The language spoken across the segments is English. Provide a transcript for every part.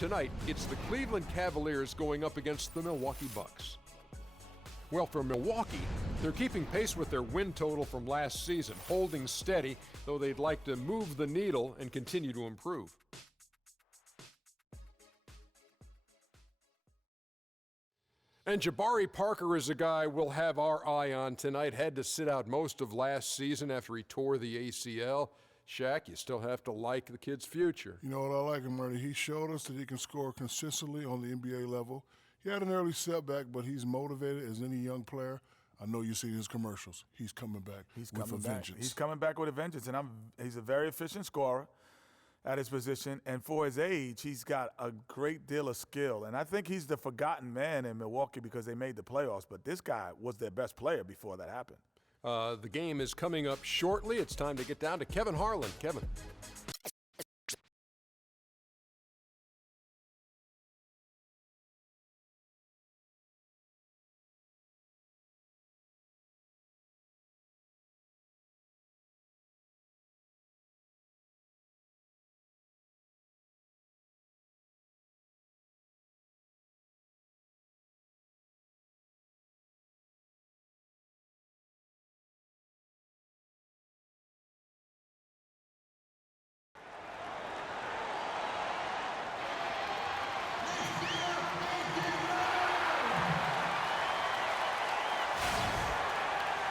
Tonight, it's the Cleveland Cavaliers going up against the Milwaukee Bucks. Well, for Milwaukee, they're keeping pace with their win total from last season, holding steady, though they'd like to move the needle and continue to improve. And Jabari Parker is a guy we'll have our eye on tonight. Had to sit out most of last season after he tore the ACL. Shaq, you still have to like the kid's future. You know what I like him, Marty? He showed us that he can score consistently on the NBA level. He had an early setback, but he's motivated as any young player. I know you see his commercials. He's coming back with a vengeance. He's coming back with a vengeance, and he's a very efficient scorer at his position. And for his age, he's got a great deal of skill. And I think he's the forgotten man in Milwaukee because they made the playoffs. But this guy was their best player before that happened. The game is coming up shortly. It's time to get down to Kevin Harlan. Kevin.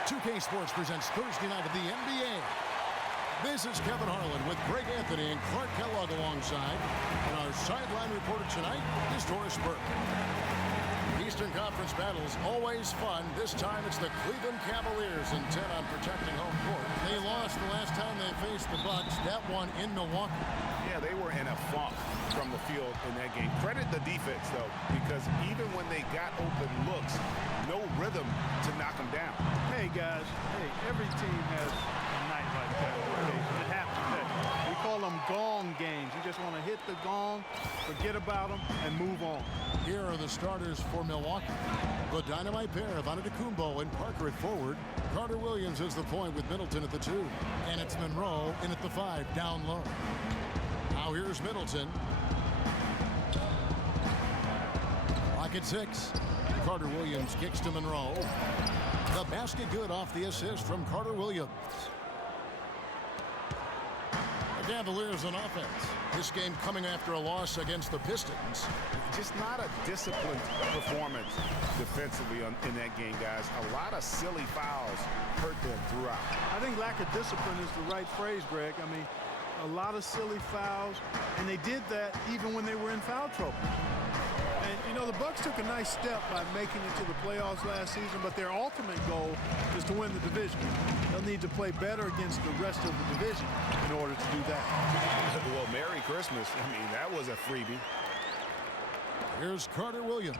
TNT Sports presents Thursday night of the NBA. This is Kevin Harlan with Greg Anthony and Clark Kellogg alongside. And our sideline reporter tonight is Doris Burke. Eastern Conference battles always fun. This time it's the Cleveland Cavaliers intent on protecting home court. They lost the last time they faced the Bucks. That one in Milwaukee. Yeah, they were in a funk from the field in that game. Credit the defense, though, because even when they got open looks, no rhythm to knock them down. Hey, guys. Hey, every team has a night like that. It happens. Hey, we call them gong games. You just want to hit the gong, forget about them, and move on. Here are the starters for Milwaukee. The dynamite pair of Antetokounmpo and Parker at forward. Carter Williams is the point with Middleton at the 2. And it's Monroe in at the 5, down low. Now here's Middleton. Clock at 6. Carter Williams kicks to Monroe. The basket good off the assist from Carter Williams. The Cavaliers on offense. This game coming after a loss against the Pistons. Just not a disciplined performance defensively in that game, guys. A lot of silly fouls hurt them throughout. I think lack of discipline is the right phrase, Greg. I mean, a lot of silly fouls, and they did that even when they were in foul trouble. And, you know, the Bucks took a nice step by making it to the playoffs last season, but their ultimate goal is to win the division. They'll need to play better against the rest of the division in order to do that. Well, Merry Christmas. I mean, that was a freebie. Here's Carter Williams.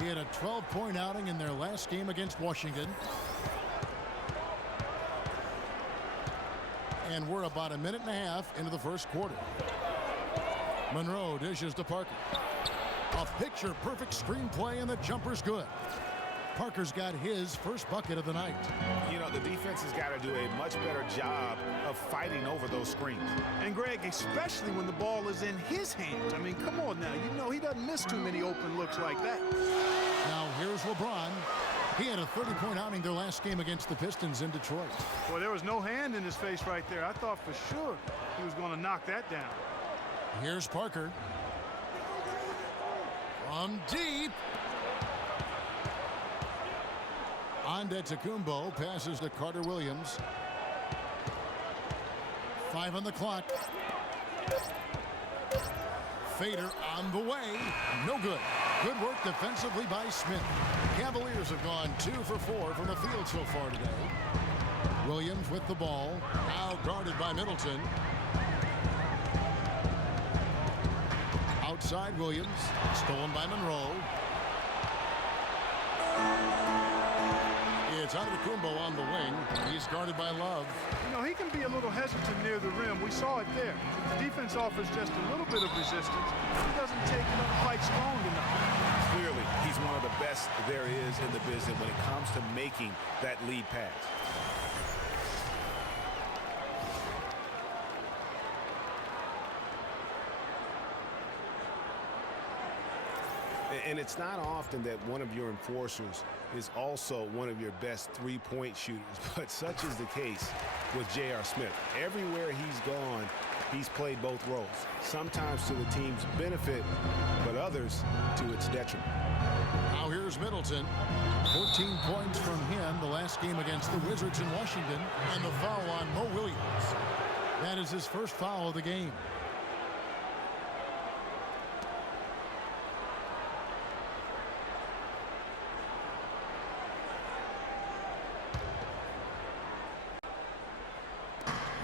He had a 12-point outing in their last game against Washington. And we're about a minute and a half into the first quarter. Monroe dishes to Parker. A picture-perfect screenplay, and the jumper's good. Parker's got his first bucket of the night. You know, the defense has got to do a much better job of fighting over those screens. And, Greg, especially when the ball is in his hands. I mean, come on now. You know he doesn't miss too many open looks like that. Now here's LeBron. He had a 30-point outing their last game against the Pistons in Detroit. Well, there was no hand in his face right there. I thought for sure he was going to knock that down. Here's Parker. From deep. Antetokounmpo passes to Carter Williams. 5 on the clock. Fader on the way. No good. Good work defensively by Smith. Cavaliers have gone 2 for 4 from the field so far today. Williams with the ball. Now guarded by Middleton. Outside Williams. Stolen by Monroe. It's Antetokounmpo on the wing. He's guarded by Love. You know, he can be a little hesitant near the rim. We saw it there. The defense offers just a little bit of resistance. He doesn't take it up quite strong enough. Clearly, he's one of the best there is in the business when it comes to making that lead pass. And it's not often that one of your enforcers is also one of your best three-point shooters, but such is the case with J.R. Smith. Everywhere he's gone, he's played both roles, sometimes to the team's benefit, but others to its detriment. Now here's Middleton. 14 points from him the last game against the Wizards in Washington, and the foul on Mo Williams. That is his first foul of the game.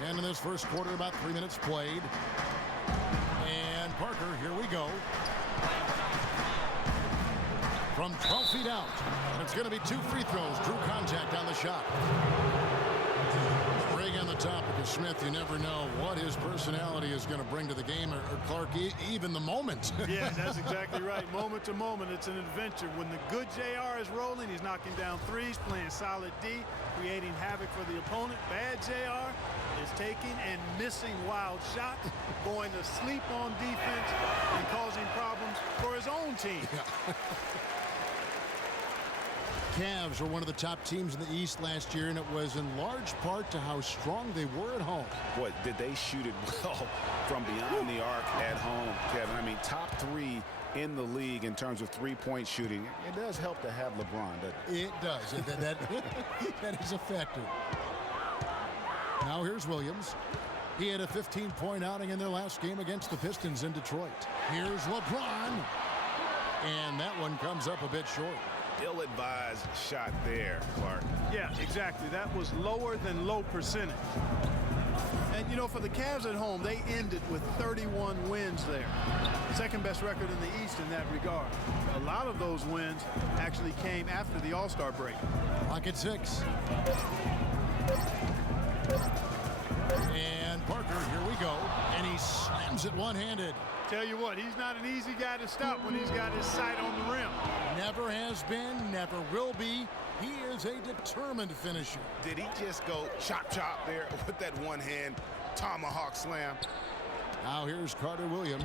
And in this first quarter, about 3 minutes played. And Parker, here we go. From 12 feet out. And it's going to be 2 free throws. Drew contact on the shot. Greg, on the topic of Smith, you never know what his personality is going to bring to the game, or Clark, even the moment. Yeah, that's exactly right. Moment to moment, it's an adventure. When the good JR is rolling, he's knocking down threes, playing solid D, creating havoc for the opponent. Bad JR is taking and missing wild shots, going to sleep on defense, and causing problems for his own team. Yeah. Cavs were one of the top teams in the East last year, and it was in large part to how strong they were at home. Boy, did they shoot it well from beyond the arc at home, Kevin. I mean, top 3 in the league in terms of three-point shooting. It does help to have LeBron, doesn't it? It does. That is a factor. Now here's Williams. He had a 15-point outing in their last game against the Pistons in Detroit. Here's LeBron. And that one comes up a bit short. Ill-advised shot there, Clark. Yeah, exactly. That was lower than low percentage. And, you know, for the Cavs at home, they ended with 31 wins there. Second best record in the East in that regard. A lot of those wins actually came after the All-Star break. Clock at 6. And Parker, here we go. And he slams it one-handed. Tell you what, he's not an easy guy to stop when he's got his sight on the rim. Never has been, never will be. He is a determined finisher. Did he just go chop there with that one-hand tomahawk slam? Now here's Carter Williams.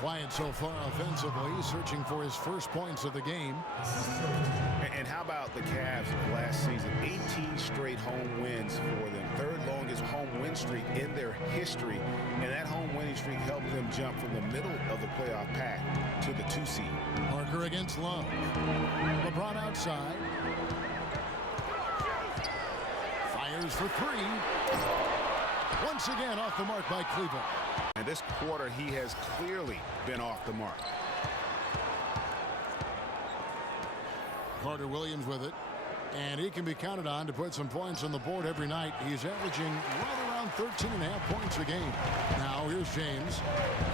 Quiet so far offensively, searching for his first points of the game. And how about the Cavs last season? 18 straight home wins for them. Third longest home win streak in their history. And that home winning streak helped them jump from the middle of the playoff pack to the 2 seed. Parker against Love. LeBron outside. Fires for 3. Once again off the mark by Cleveland. And this quarter, he has clearly been off the mark. Carter Williams with it. And he can be counted on to put some points on the board every night. He's averaging right around 13.5 points a game. Now here's James.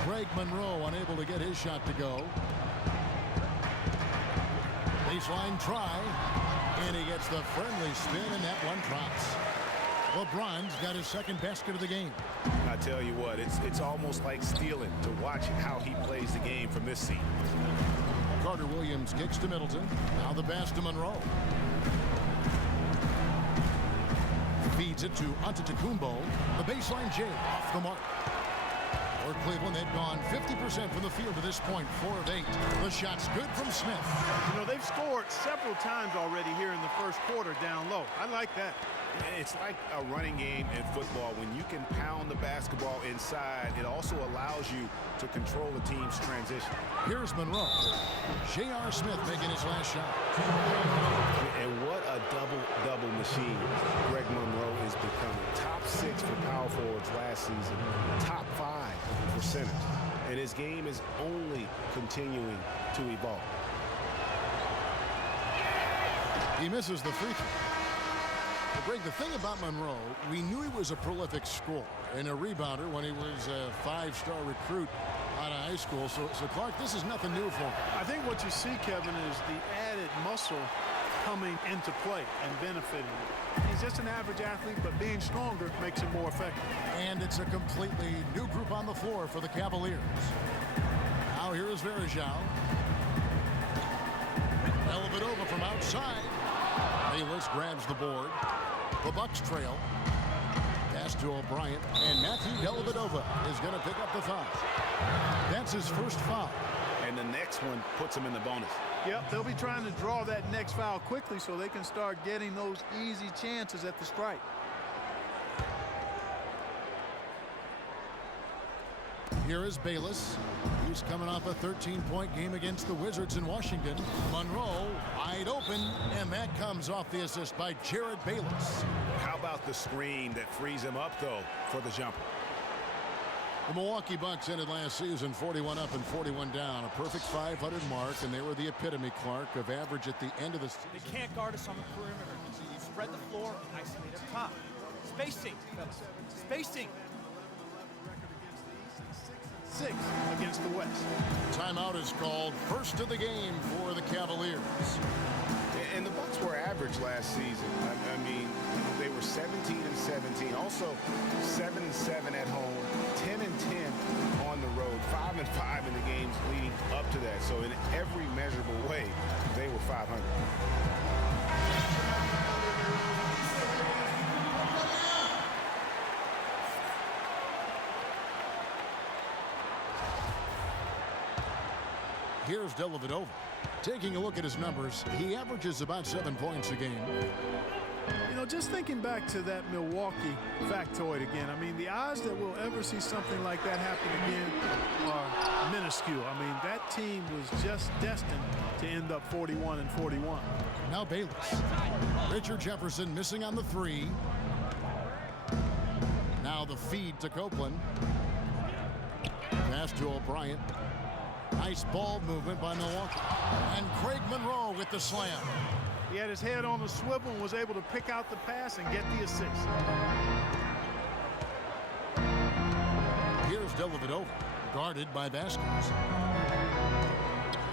Craig Monroe unable to get his shot to go. Baseline try. And he gets the friendly spin, and that one drops. LeBron's got his second basket of the game. I tell you what, it's almost like stealing to watch how he plays the game from this seat. Carter Williams kicks to Middleton. Now the pass to Monroe. Feeds it to Antetokounmpo. The baseline J off the mark. For Cleveland, they've gone 50% from the field to this point, 4 of 8. The shot's good from Smith. You know, they've scored several times already here in the first quarter down low. I like that. It's like a running game in football. When you can pound the basketball inside, it also allows you to control the team's transition. Here's Monroe. J.R. Smith making his last shot. And what a double-double machine Greg Monroe is becoming. Top 6 for power forwards last season. Top 5 for centers. And his game is only continuing to evolve. He misses the free throw. Well, Greg, the thing about Monroe, we knew he was a prolific scorer and a rebounder when he was a 5-star recruit out of high school. So Clark, this is nothing new for him. I think what you see, Kevin, is the added muscle coming into play and benefiting him. He's just an average athlete, but being stronger makes him more effective. And it's a completely new group on the floor for the Cavaliers. Now here is Verjao. Dellavedova from outside. Bayless grabs the board. The Bucks trail. Pass to O'Brien. And Matthew Dellavedova is going to pick up the foul. That's his first foul. And the next next one puts them in the bonus. Yep, they'll be trying to draw that next foul quickly so they can start getting those easy chances at the stripe. Here is Bayless. He's coming off a 13-point game against the Wizards in Washington. Monroe wide open, and that comes off the assist by Jared Bayless. How about the screen that frees him up, though, for the jumper? The Milwaukee Bucks ended last season 41 up and 41 down, a perfect 500 mark, and they were the epitome, Clark, of average at the end of the season. They can't guard us on the perimeter. You spread the floor, isolate up top. Spacing, fellas. Spacing. 6 against the West. Timeout is called, first of the game for the Cavaliers. And the Bucks were average last season. I mean, they were 17-17, also 7-7 at home, 10-10 on the road, 5-5 in the games leading up to that. So in every measurable way, they were 500. Here's Dellavedova. Taking a look at his numbers, he averages about 7 points a game. You know, just thinking back to that Milwaukee factoid again, I mean, the odds that we'll ever see something like that happen again are minuscule. I mean, that team was just destined to end up 41-41. Now Bayless. Richard Jefferson missing on the 3. Now the feed to Copeland. Pass to O'Brien. Nice ball movement by Milwaukee. And Craig Monroe with the slam. He had his head on the swivel and was able to pick out the pass and get the assist. Here's Dellavedova, guarded by Vasquez.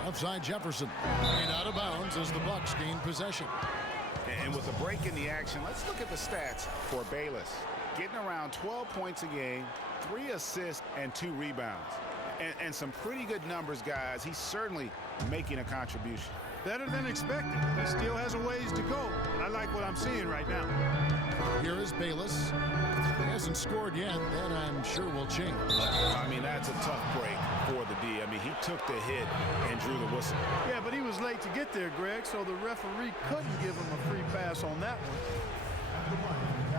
Outside Jefferson. And out of bounds as the Bucks gain possession. And with a break in the action, let's look at the stats for Bayless. Getting around 12 points a game, 3 assists, and 2 rebounds. And some pretty good numbers, guys. He's certainly making a contribution. Better than expected. He still has a ways to go. I like what I'm seeing right now. Here is Bayless. He hasn't scored yet. That I'm sure will change. I mean, that's a tough break for the D. I mean, he took the hit and drew the whistle. Yeah, but he was late to get there, Greg, so the referee couldn't give him a free pass on that one.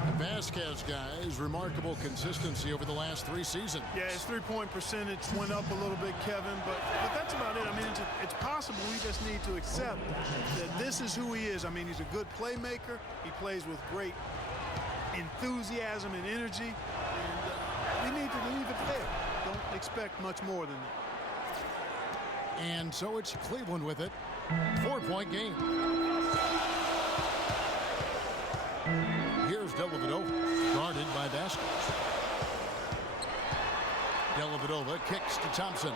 The Vasquez guys, remarkable consistency over the last 3 seasons. Yeah, his three-point percentage went up a little bit, Kevin, but that's about it. I mean, it's possible. We just need to accept that this is who he is. I mean, he's a good playmaker. He plays with great enthusiasm and energy, and we need to leave it there. Don't expect much more than that. And so it's Cleveland with it. 4-point game. Here's Dellavedova, guarded by Vasquez. Dellavedova kicks to Thompson.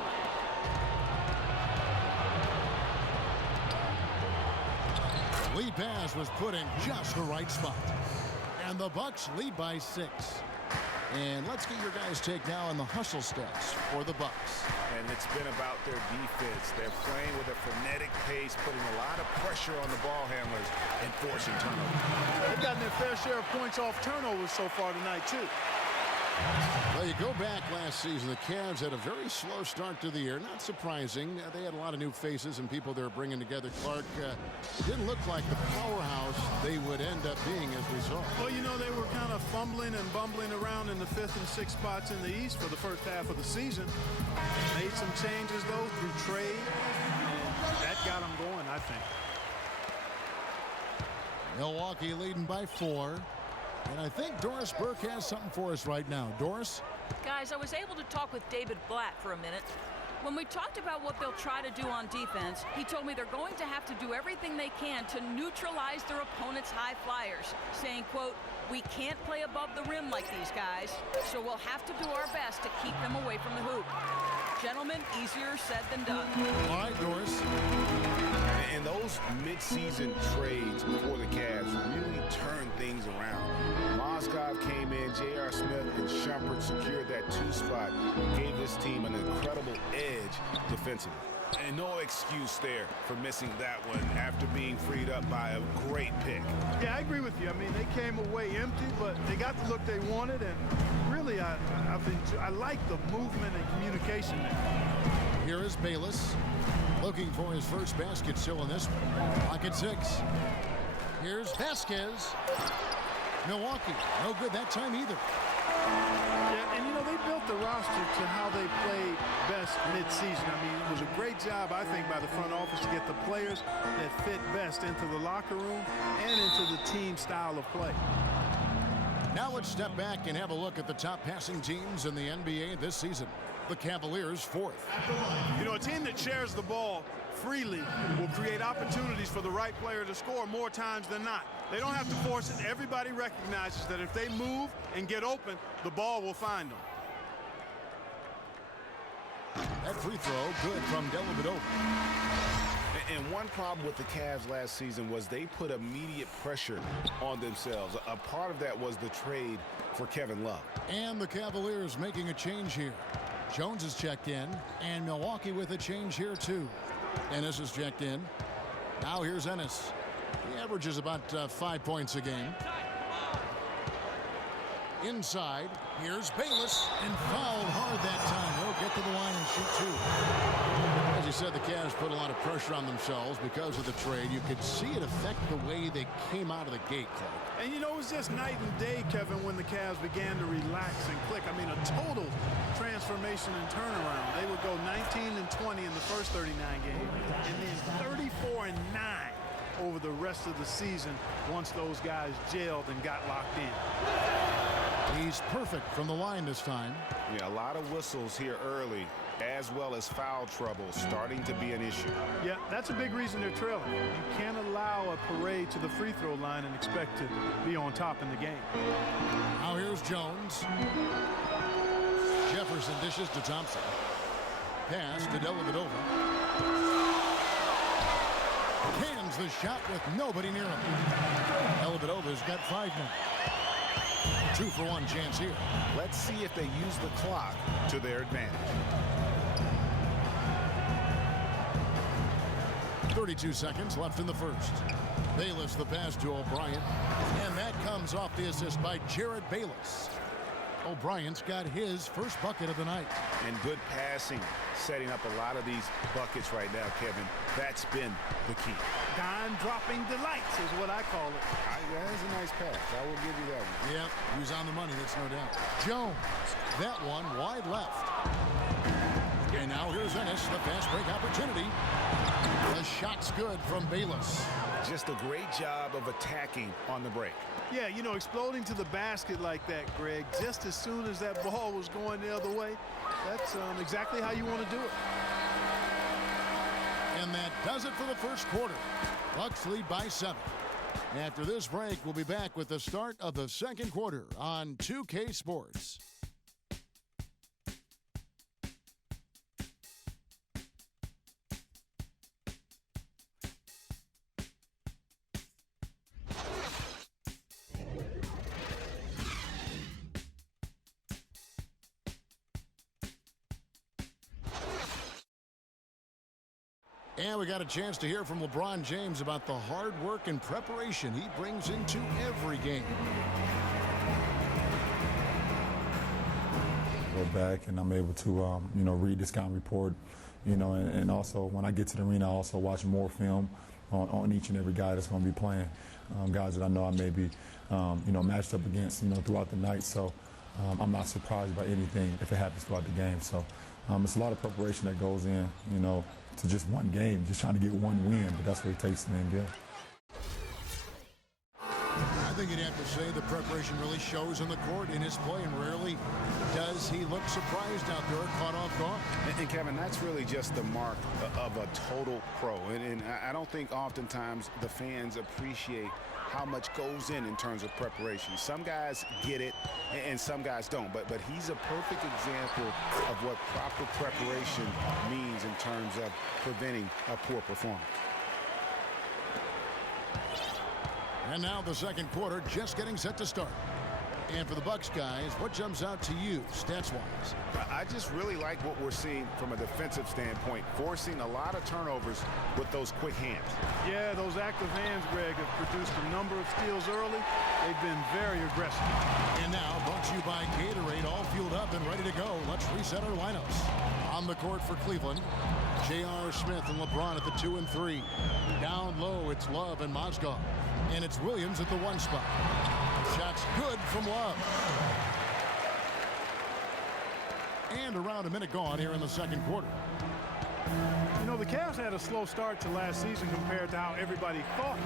Lead pass was put in just the right spot. And the Bucks lead by 6. And let's get your guys' take now on the hustle stats for the Bucks. And it's been about their defense. They're playing with a frenetic pace, putting a lot of pressure on the ball handlers and forcing turnovers. They've gotten their fair share of points off turnovers so far tonight, too. Well, you go back last season, the Cavs had a very slow start to the year. Not surprising. They had a lot of new faces and people they were bringing together. Clark, it didn't look like the powerhouse they would end up being, as we saw. Well, you know, they were kind of fumbling and bumbling around in the 5th and 6th spots in the East for the first half of the season. Made some changes, though, through trade. And that got them going, I think. Milwaukee leading by 4. And I think Doris Burke has something for us right now. Doris? Guys, I was able to talk with David Blatt for a minute. When we talked about what they'll try to do on defense, he told me they're going to have to do everything they can to neutralize their opponent's high flyers, saying, quote, "We can't play above the rim like these guys, so we'll have to do our best to keep them away from the hoop." Gentlemen, easier said than done. All right, Doris. And those midseason trades for the Cavs really turned things around. Mozgov came in, J.R. Smith and Shumpert secured that 2 spot, gave this team an incredible edge defensively. And no excuse there for missing that one after being freed up by a great pick. Yeah, I agree with you. I mean, they came away empty, but they got the look they wanted, and really, I like the movement and communication there. Here is Bayless looking for his first basket still in this one. Pocket 6. Here's Vasquez. Milwaukee, no good that time either. Yeah, and you know, they built the roster to how they play best mid-season. I mean, it was a great job, I think, by the front office to get the players that fit best into the locker room and into the team style of play. Now let's step back and have a look at the top passing teams in the NBA this season. The Cavaliers 4th. You know, a team that shares the ball freely will create opportunities for the right player to score more times than not. They don't have to force it. Everybody recognizes that if they move and get open, the ball will find them. That free throw good from Dellavedova. And one problem with the Cavs last season was they put immediate pressure on themselves. A part of that was the trade for Kevin Love. And the Cavaliers making a change here. Jones is checked in, and Milwaukee with a change here too. Ennis is checked in. Now here's Ennis. He averages about 5 points a game. Inside, here's Bayless, and fouled hard that time. He'll get to the line and shoot 2. As you said, the Cavs put a lot of pressure on themselves because of the trade. You could see it affect the way they came out of the gate, Clark. And you know, it was just night and day, Kevin, when the Cavs began to relax and click. I mean, a total transformation and turnaround. They would go 19-20 in the first 39 games, and then 34-9 over the rest of the season once those guys gelled and got locked in. He's perfect from the line this time. Yeah, a lot of whistles here early, as well as foul trouble starting to be an issue. Yeah, that's a big reason they're trailing. You can't allow a parade to the free throw line and expect to be on top in the game. Now here's Jones. Jefferson dishes to Thompson. Pass to Dellavedova. Cans the shot with nobody near him. Dellavedova's got 5 now. 2-for-1 chance here. Let's see if they use the clock to their advantage. 32 seconds left in the first. Bayless the pass to O'Brien. And that comes off the assist by Jared Bayless. O'Brien's got his first bucket of the night. And good passing, setting up a lot of these buckets right now, Kevin. That's been the key. Dime-dropping delights is what I call it. That's a nice pass. I will give you that one. Yep, he was on the money, that's no doubt. Jones, that one wide left. And now here's Ennis, the fast break opportunity. The shot's good from Bayless. Just a great job of attacking on the break. Yeah, you know, exploding to the basket like that, Greg, just as soon as that ball was going the other way, that's exactly how you want to do it. And that does it for the first quarter. Bucks lead by 7. After this break, we'll be back with the start of the second quarter on 2K Sports. And we got a chance to hear from LeBron James about the hard work and preparation he brings into every game. Go back and I'm able to, read the scouting report, and also when I get to the arena, I also watch more film on each and every guy that's going to be playing, guys that I know I may be, matched up against, throughout the night. So I'm not surprised by anything if it happens throughout the game. So it's a lot of preparation that goes in, to just one game, just trying to get one win, but that's what it takes in the NBA. I think you'd have to say the preparation really shows on the court in his play, and rarely does he look surprised out there, caught off guard. And Kevin, that's really just the mark of a total pro. And I don't think oftentimes the fans appreciate how much goes in terms of preparation. Some guys get it and some guys don't, but he's a perfect example of what proper preparation means in terms of preventing a poor performance. And now the second quarter just getting set to start. And for the Bucks guys, what jumps out to you stats-wise? I just really like what we're seeing from a defensive standpoint, forcing a lot of turnovers with those quick hands. Yeah, those active hands, Greg, have produced a number of steals early. They've been very aggressive. And now, brought to you by Gatorade, all fueled up and ready to go. Let's reset our lineups. On the court for Cleveland, J.R. Smith and LeBron at the 2 and 3. Down low, it's Love and Mozgov. And it's Williams at the 1 spot. Shot's good from Love. And around a minute gone here in the second quarter. You know, the Cavs had a slow start to last season compared to how everybody thought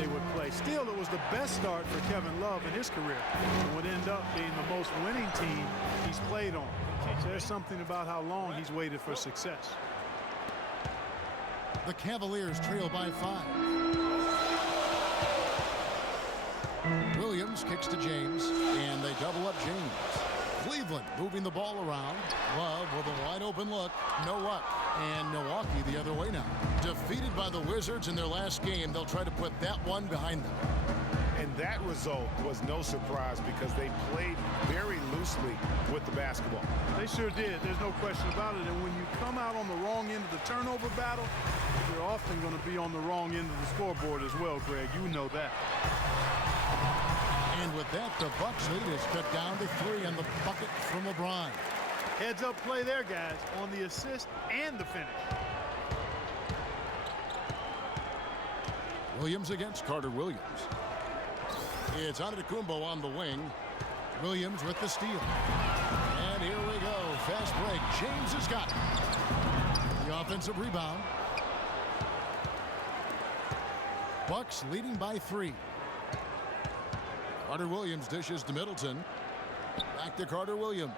they would play. Still, it was the best start for Kevin Love in his career. It would end up being the most winning team he's played on. So there's something about how long he's waited for success. The Cavaliers trail by 5. Williams kicks to James, and they double up James. Cleveland moving the ball around. Love with a wide open look. No luck. And Milwaukee the other way now. Defeated by the Wizards in their last game, they'll try to put that one behind them. And that result was no surprise because they played very loosely with the basketball. They sure did. There's no question about it. And when you come out on the wrong end of the turnover battle, you're often going to be on the wrong end of the scoreboard as well, Greg. You know that. And with that, the Bucks lead is cut down to 3 on the bucket from LeBron. Heads up play there, guys, on the assist and the finish. Williams against Carter Williams. It's Antetokounmpo on the wing. Williams with the steal. And here we go. Fast break. James has got it. The offensive rebound. Bucks leading by 3. Carter Williams dishes to Middleton. Back to Carter Williams.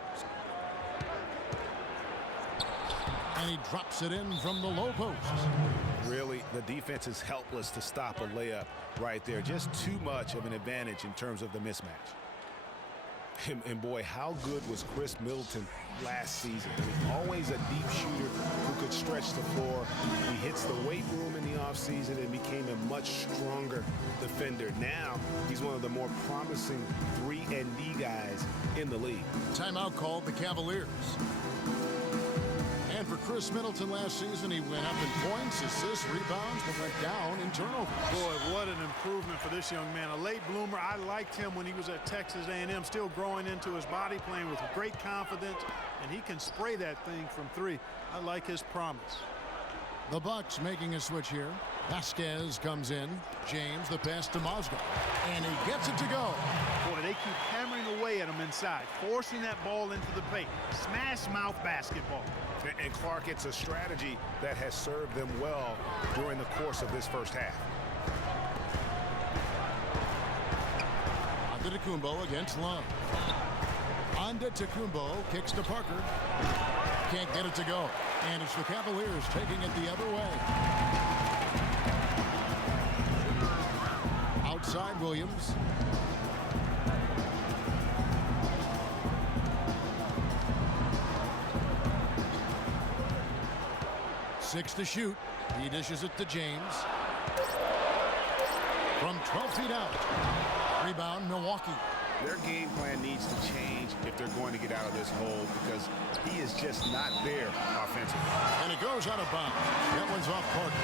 And he drops it in from the low post. Really, the defense is helpless to stop a layup right there. Just too much of an advantage in terms of the mismatch. And boy, how good was Chris Middleton last season? I mean, always a deep shooter who could stretch the floor. He hits the weight room in the offseason and became a much stronger defender. Now, he's one of the more promising 3-and-D guys in the league. Timeout called the Cavaliers. And for Chris Middleton last season, he went up in points, assists, rebounds, but went down in turnovers. Boy, what an improvement for this young man. A late bloomer. I liked him when he was at Texas A&M, still growing into his body, playing with great confidence, and he can spray that thing from 3. I like his promise. The Bucks making a switch here. Vasquez comes in. James, the pass to Mozgov. And he gets it to go. Boy, they keep hammering away at him inside, forcing that ball into the paint. Smash mouth basketball. And Clark, it's a strategy that has served them well during the course of this first half. Antetokounmpo against Love. Antetokounmpo kicks to Parker. Can't get it to go. And it's the Cavaliers taking it the other way. Outside Williams. Six to shoot. He dishes it to James. From 12 feet out. Rebound, Milwaukee. Their game plan needs to change if they're going to get out of this hole because he is just not there offensively. And it goes out of bounds. That one's off Parker.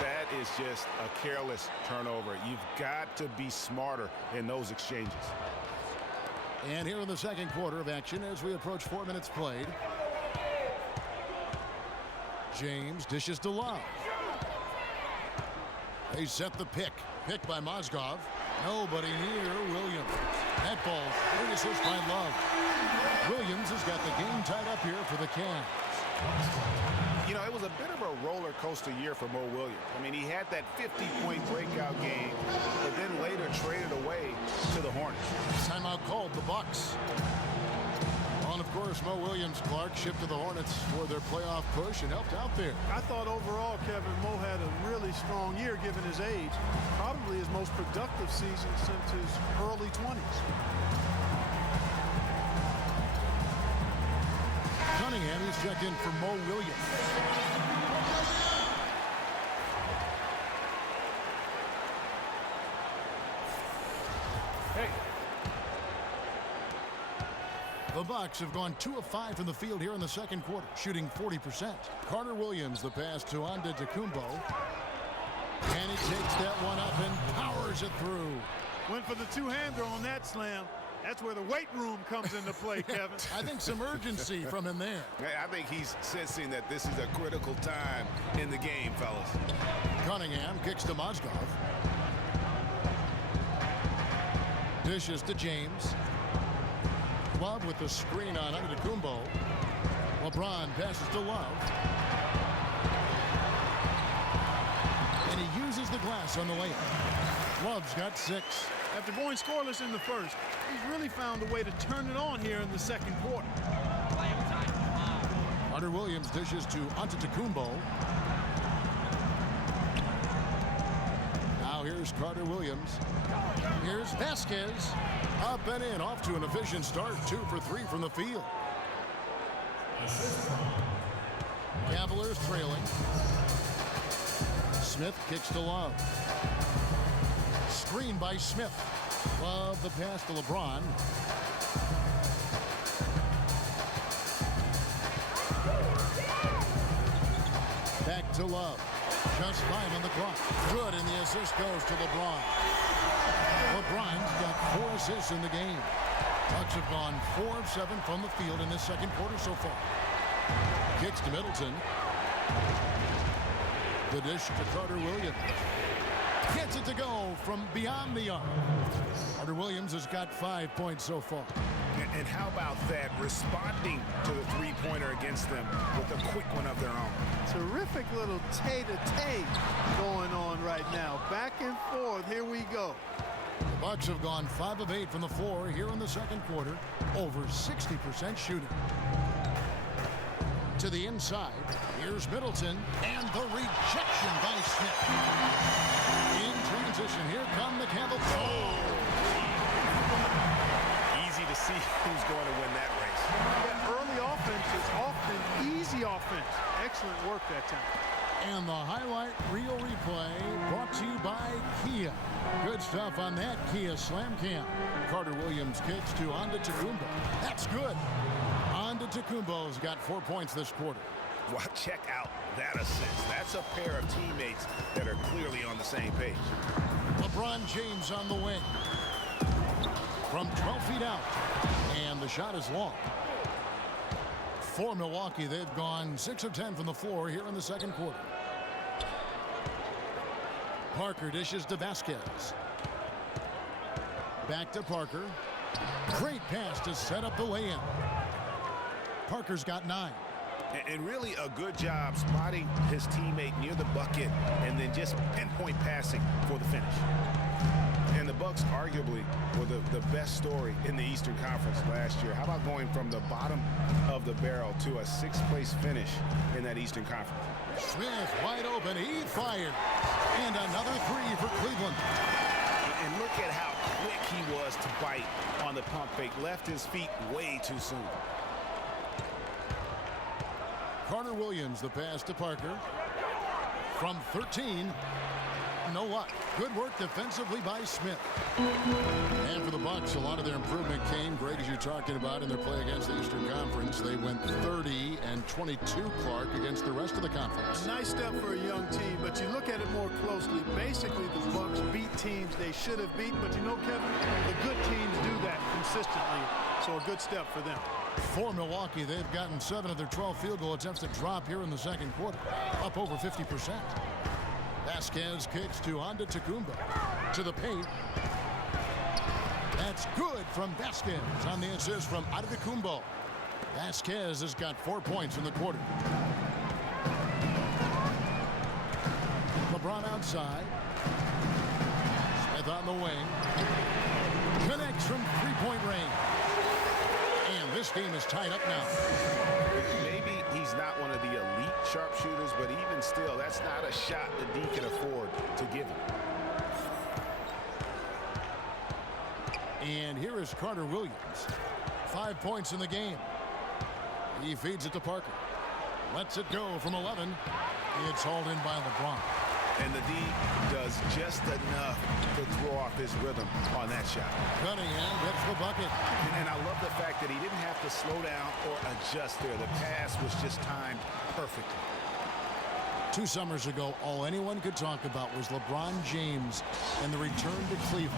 That is just a careless turnover. You've got to be smarter in those exchanges. And here in the second quarter of action as we approach 4 minutes played. James dishes to Love. They set the pick. Pick by Mozgov. Nobody near Williams. That ball, great assist by Love. Williams has got the game tied up here for the Cavs. You know, it was a bit of a roller coaster year for Mo Williams. I mean, he had that 50-point breakout game, but then later traded away to the Hornets. Timeout called the Bucks. Well, and of course, Mo Williams, Clark, shipped to the Hornets for their playoff push and helped out there. I thought overall, Kevin, Mo had a really strong year given his age. Probably his most productive season since his early 20s. Cunningham, he's checked in for Mo Williams. Hey. The Bucks have gone 2 of 5 from the field here in the second quarter, shooting 40%. Carter Williams, the pass to Antetokounmpo. And he takes that one up and powers it through. Went for the two-hander on that slam. That's where the weight room comes into play, Kevin. I think some urgency from him there. I think he's sensing that this is a critical time in the game, fellas. Cunningham kicks to Mozgov. Dishes to James. Love with the screen on Antetokounmpo. LeBron passes to Love. And he uses the glass on the layup. Love's got 6. After going scoreless in the first, he's really found a way to turn it on here in the second quarter. Carter Williams dishes to Antetokounmpo. Now here's Carter Williams. Here's Vasquez. Up and in, off to an efficient start. 2 for 3 from the field. Cavaliers trailing. Smith kicks to Love. Screen by Smith. Love the pass to LeBron. Back to Love. Just 5 on the clock. Good, and the assist goes to LeBron. LeBron's got 4 assists in the game. Bucks have gone 4 of 7 from the field in this second quarter so far. Kicks to Middleton. The dish to Carter Williams. Gets it to go from beyond the arc. Carter Williams has got 5 points so far. And how about that, responding to the three-pointer against them with a quick one of their own. Terrific little tay-to-tay going on right now. Back and forth. Here we go. The Bucks have gone 5 of 8 from the floor here in the second quarter. Over 60% shooting. To the inside. Here's Middleton. And the rejection by Smith. In transition, here come the Cavaliers. Easy to see who's going to win that race. That early offense is often easy offense. Excellent work that time. And the highlight reel replay brought to you by Kia. Good stuff on that Kia Slam Cam. Carter Williams kicks to Antetokounmpo. That's good. Antetokounmpo's got 4 points this quarter. Well, check out that assist. That's a pair of teammates that are clearly on the same page. LeBron James on the wing. From 12 feet out. And the shot is long. For Milwaukee, they've gone 6 of 10 from the floor here in the second quarter. Parker dishes to Vasquez. Back to Parker. Great pass to set up the lay-in. Parker's got 9. And really a good job spotting his teammate near the bucket and then just pinpoint passing for the finish. And the Bucks arguably were the best story in the Eastern Conference last year. How about going from the bottom of the barrel to a 6th place finish in that Eastern Conference? Smith wide open. He fires. And another 3 for Cleveland. And look at how quick he was to bite on the pump fake. Left his feet way too soon. Carter Williams, the pass to Parker. From 13, no luck. Good work defensively by Smith. And for the Bucks, a lot of their improvement came, Greg, as you're talking about, in their play against the Eastern Conference. They went 30 and 22, Clark, against the rest of the conference. A nice step for a young team, but you look at it more closely. Basically, the Bucks beat teams they should have beaten, but you know, Kevin, the good teams do that consistently, so a good step for them. For Milwaukee, they've gotten 7 of their 12 field goal attempts to drop here in the second quarter, up over 50%. Vasquez kicks to Antetokounmpo. To the paint. That's good from Vasquez on the assist from Antetokounmpo. Vasquez has got 4 points in the quarter. LeBron outside. Smith on the wing. Connects from three-point range. And this game is tied up now. Maybe he's not one of the elite sharpshooters, but even still, that's not a shot that D can afford to give him. And here is Carter Williams. 5 points in the game. He feeds it to Parker. Lets it go from 11. It's hauled in by LeBron. And the D does just enough to throw off his rhythm on that shot. Cunningham gets the bucket. And I love the fact that he didn't have to slow down or adjust there. The pass was just timed perfectly. 2 summers ago, all anyone could talk about was LeBron James and the return to Cleveland.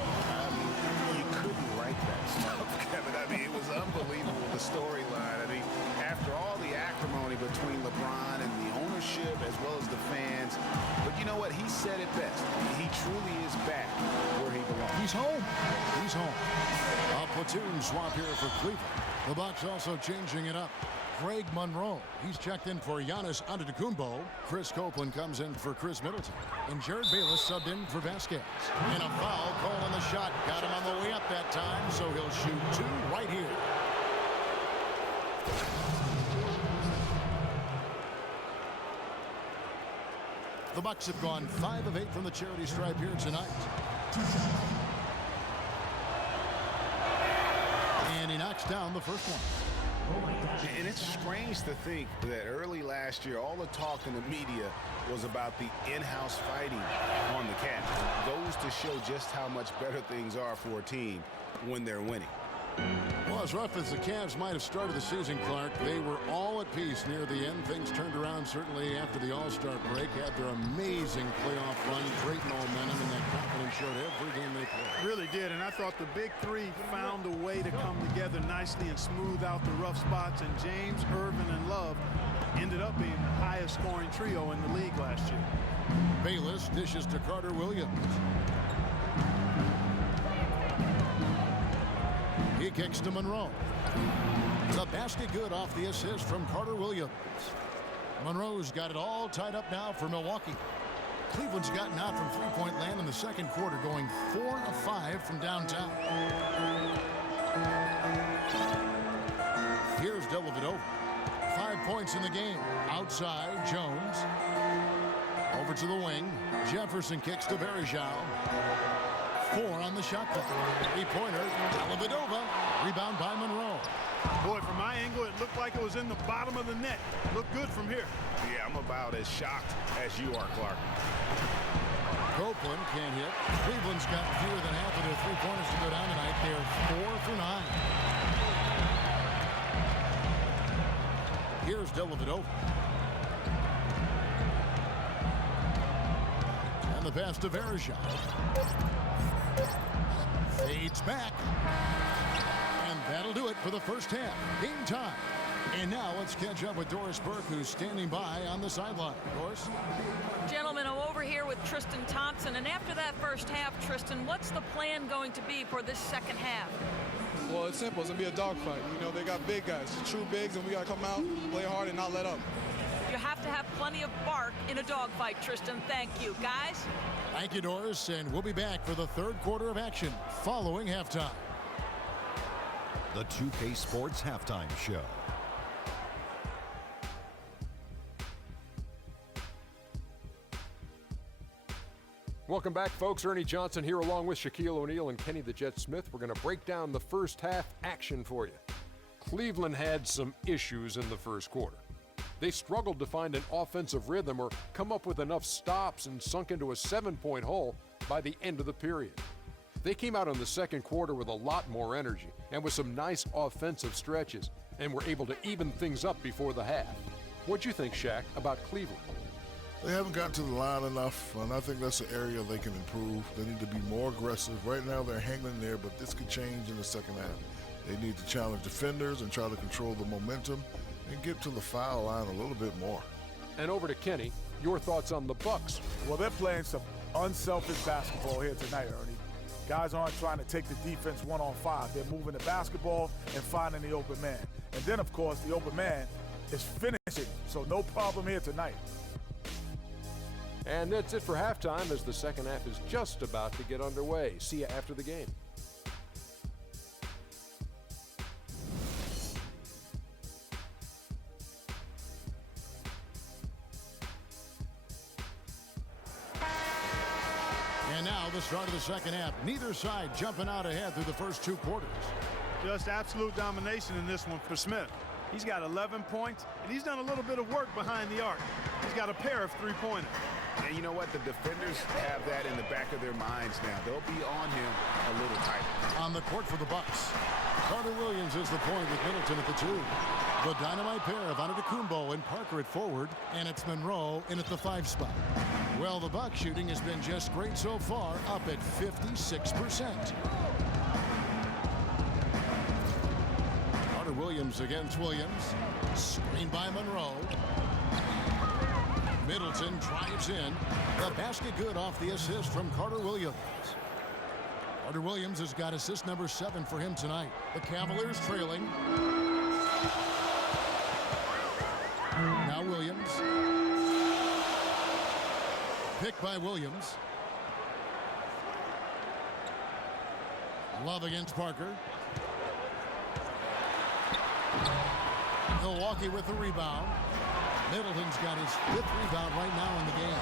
You couldn't write that stuff, Kevin. I mean, it was unbelievable, the storyline. I mean, after all the acrimony between LeBron and the ownership as well as the fans, but you know what? He said it best. He truly is back where he belongs. He's home. He's home. A platoon swap here for Cleveland. The Bucks also changing it up. Greg Monroe, he's checked in for Giannis Antetokounmpo. Chris Copeland comes in for Chris Middleton. And Jared Bayless subbed in for Vasquez. And a foul called on the shot. Got him on the way up that time, so he'll shoot 2 right here. The Bucks have gone 5 of 8 from the charity stripe here tonight. And he knocks down the first one. And it's strange to think that early last year, all the talk in the media was about the in-house fighting on the Cavs. It goes to show just how much better things are for a team when they're winning. Well, as rough as the Cavs might have started the season, Clark, they were all at peace near the end. Things turned around certainly after the All-Star break. Had their amazing playoff run, great momentum, and that confidence showed every game they played. Really did, and I thought the big three found a way to come together nicely and smooth out the rough spots, and James, Irvin, and Love ended up being the highest scoring trio in the league last year. Bayless dishes to Carter Williams. He kicks to Monroe. The basket good off the assist from Carter Williams. Monroe's got it all tied up now for Milwaukee. Cleveland's gotten out from three-point land in the second quarter, going 4 of 5 from downtown. Here's Dellavedova. 5 points in the game. Outside, Jones. Over to the wing. Jefferson kicks to Bergeau. 4 on the shot clock. 3-pointer. Dellavedova. Rebound by Monroe. Boy, from my angle, it looked like it was in the bottom of the net. Looked good from here. Yeah, I'm about as shocked as you are, Clark. Copeland can't hit. Cleveland's got fewer than half of their three-pointers to go down tonight. They're 4 for 9. Here's Dellavedova. And the pass to Bergeau. Fades back. And that'll do it for the first half. Game time. And now let's catch up with Doris Burke, who's standing by on the sideline. Doris? Gentlemen, I'm over here with Tristan Thompson. And after that first half, Tristan, what's the plan going to be for this second half? Well, it's simple. It's going to be a dogfight. You know, they got big guys, true bigs, and we got to come out, play hard, and not let up. You have to have plenty of bark in a dogfight, Tristan. Thank you. Guys? Thank you, Doris. And we'll be back for the third quarter of action following halftime. The 2K Sports Halftime Show. Welcome back, folks. Ernie Johnson here along with Shaquille O'Neal and Kenny the Jet Smith. We're going to break down the first half action for you. Cleveland had some issues in the first quarter. They struggled to find an offensive rhythm or come up with enough stops and sunk into a 7-point hole by the end of the period. They came out in the second quarter with a lot more energy and with some nice offensive stretches and were able to even things up before the half. What'd you think, Shaq, about Cleveland? They haven't gotten to the line enough, and I think that's an area they can improve. They need to be more aggressive. Right now they're hanging there, but this could change in the second half. They need to challenge defenders and try to control the momentum and get to the foul line a little bit more. And over to Kenny, your thoughts on the Bucks. Well, they're playing some unselfish basketball here tonight, Ernie. Guys aren't trying to take the defense 1-on-5. They're moving the basketball and finding the open man. And then, of course, the open man is finishing. So no problem here tonight. And that's it for halftime as the second half is just about to get underway. See you after the game. And now the start of the second half. Neither side jumping out ahead through the first 2 quarters. Just absolute domination in this one for Smith. He's got 11 points, and he's done a little bit of work behind the arc. He's got a pair of three-pointers. And you know what? The defenders have that in the back of their minds now. They'll be on him a little tighter. On the court for the Bucks. Carter Williams is the point with Middleton at the 2. The dynamite pair of Antetokounmpo and Parker at forward, and it's Monroe in at the 5 spot. Well, the Bucks shooting has been just great so far, up at 56%. James against Williams. Screen by Monroe. Middleton drives in. The basket good off the assist from Carter Williams. Carter Williams has got assist number 7 for him tonight. The Cavaliers trailing. Now Williams. Pick by Williams. Love against Parker. Milwaukee with the rebound. Middleton's got his 5th rebound right now in the game.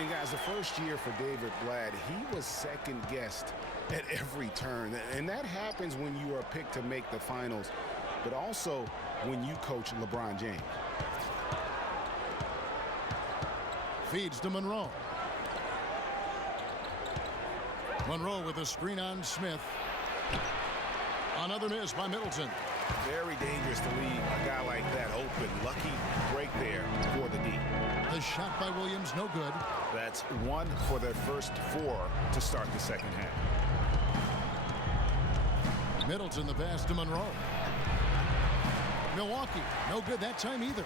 And guys, the first year for David Blatt, he was second guessed at every turn. And that happens when you are picked to make the finals, but also when you coach LeBron James. Feeds to Monroe. Monroe with a screen on Smith. Another miss by Middleton. Very dangerous to leave a guy like that open. Lucky break there for the D. The shot by Williams, no good. That's 1 for their first 4 to start the second half. Middleton the pass to Monroe. Milwaukee, no good that time either.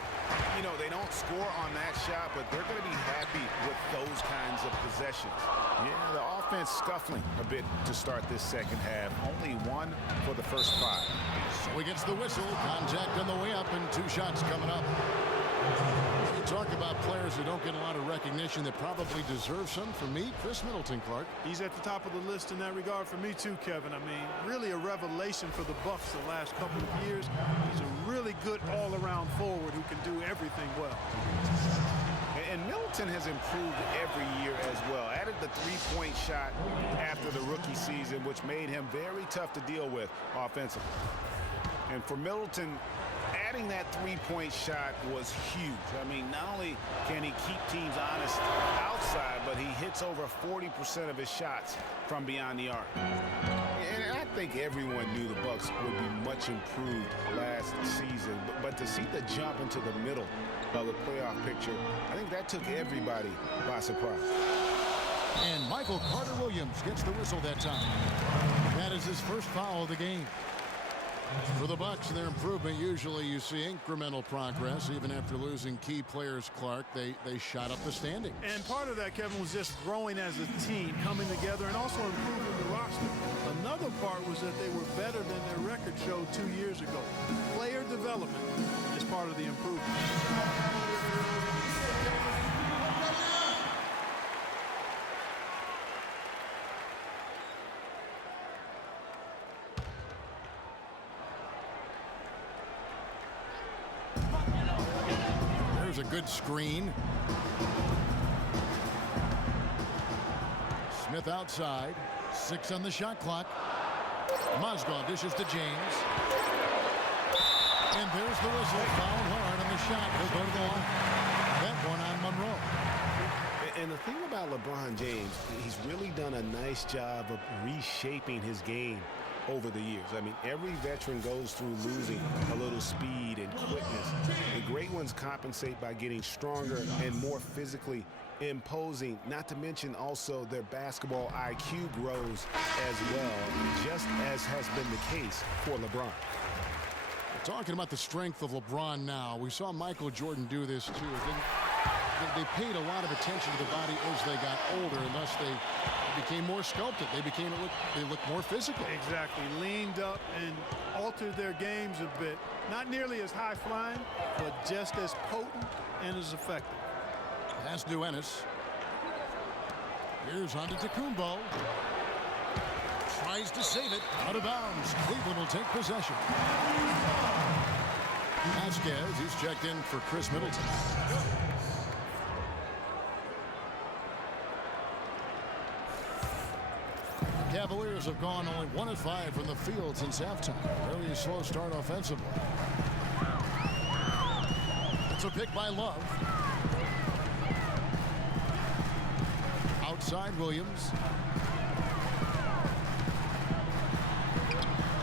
You know, they don't score on that shot, but they're going to be happy with those kinds of possessions. Yeah, the offense scuffling a bit to start this second half. Only 1 for the first 5. So he gets the whistle. Contact on the way up and 2 shots coming up. You talk about players who don't get a lot of recognition that probably deserve some. For me, Chris Middleton, Clark. He's at the top of the list in that regard for me too, Kevin. I mean, really a revelation for the Bucks the last couple of years. He's a really good all-around forward who can do everything well. And Middleton has improved every year as well. Added the 3-point shot after the rookie season, which made him very tough to deal with offensively. And for Middleton, adding that 3-point shot was huge. I mean, not only can he keep teams honest outside, but he hits over 40% of his shots from beyond the arc. And I think everyone knew the Bucks would be much improved last season. But to see the jump into the middle of the playoff picture, I think that took everybody by surprise. And Michael Carter Williams gets the whistle that time. That is his first foul of the game. For the Bucks, their improvement, usually you see incremental progress. Even after losing key players, Clark, they shot up the standings. And part of that, Kevin, was just growing as a team, coming together, and also improving the roster. Another part was that they were better than their record showed 2 years ago. Player development is part of the improvement. There's a good screen. Smith outside. 6 on the shot clock. Mozgov dishes to James. And there's the whistle. Foul hard on the shot. He'll go to the line. That one on Monroe. And the thing about LeBron James, he's really done a nice job of reshaping his game over the years. I mean, every veteran goes through losing a little speed and quickness. The great ones compensate by getting stronger and more physically imposing, not to mention also their basketball IQ grows as well, just as has been the case for LeBron. Talking about the strength of LeBron now, we saw Michael Jordan do this too. They paid a lot of attention to the body as they got older, and thus they became more sculpted. They looked more physical. Exactly. Leaned up and altered their games a bit. Not nearly as high flying, but just as potent and as effective. Pass to Ennis. Here's Antetokounmpo. Tries to save it. Out of bounds. Cleveland will take possession. Vasquez, he's checked in for Chris Middleton. Cavaliers have gone only 1 of 5 from the field since halftime. Really slow start offensively. It's a pick by Love. Outside Williams.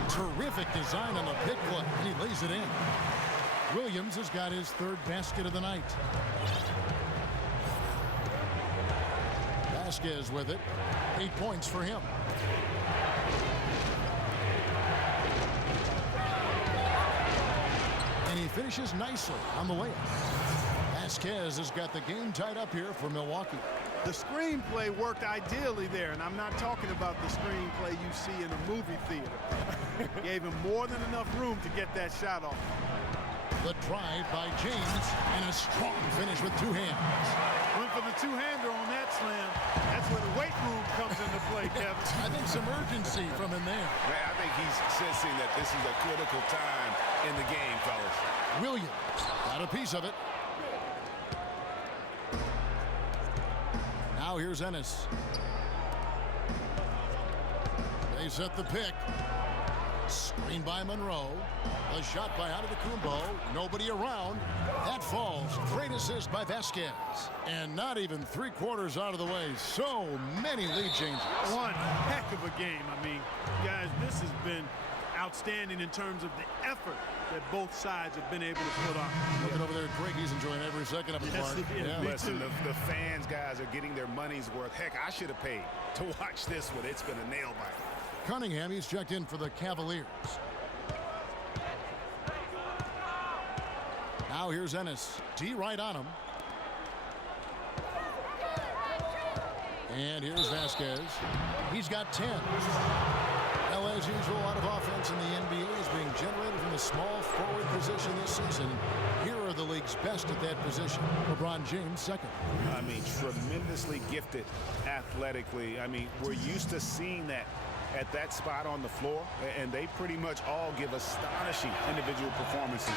Terrific design on the pick play. He lays it in. Williams has got his 3rd basket of the night. Vasquez with it. 8 points for him. finishes nicely on the layup. Vasquez has got the game tied up here for Milwaukee. The screenplay worked ideally there, and I'm not talking about the screenplay you see in a movie theater. Gave him more than enough room to get that shot off. The drive by James, and a strong finish with two hands. Went for the two-hander on that slam. That's where the weight room comes into play, Kevin. I think some urgency from him there. Man, I think he's sensing that this is a critical time in the game, fellas. Williams got a piece of it. Now here's Ennis. They set the pick. Screen by Monroe. A shot by Antetokounmpo. Nobody around. That falls. Great assist by Vasquez. And not even 3/4 out of the way. So many lead changes. One heck of a game. I mean, guys, this has been outstanding in terms of the effort that both sides have been able to put on. Looking over there at Greg, he's enjoying every second of it, Clark. Yeah. Listen, the fans, guys, are getting their money's worth. Heck, I should have paid to watch this one. It's been a nail biter. Cunningham, he's checked in for the Cavaliers. Now here's Ennis. D right on him. And here's Vasquez. He's got 10. Now, as usual, a lot of offense in the NBA is being generated from the small forward position this season. Here are the league's best at that position. LeBron James, second. I mean, tremendously gifted athletically. I mean, we're used to seeing that at that spot on the floor, and they pretty much all give astonishing individual performances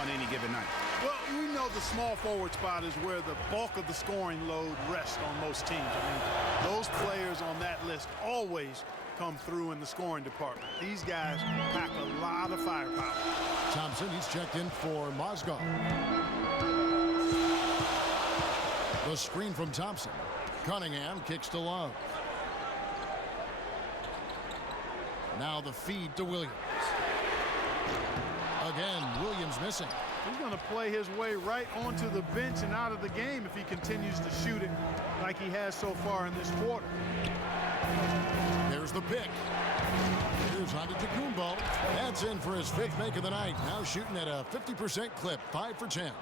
on any given night. Well, we know the small forward spot is where the bulk of the scoring load rests on most teams. I mean, those players on that list always come through in the scoring department. These guys pack a lot of firepower. Thompson, he's checked in for Mozgov. The screen from Thompson. Cunningham kicks to Love. Now the feed to Williams. Again, Williams missing. He's going to play his way right onto the bench and out of the game if he continues to shoot it like he has so far in this quarter. There's the pick. Here's Antetokounmpo. That's in for his 5th make of the night. Now shooting at a 50% clip, 5 for 10.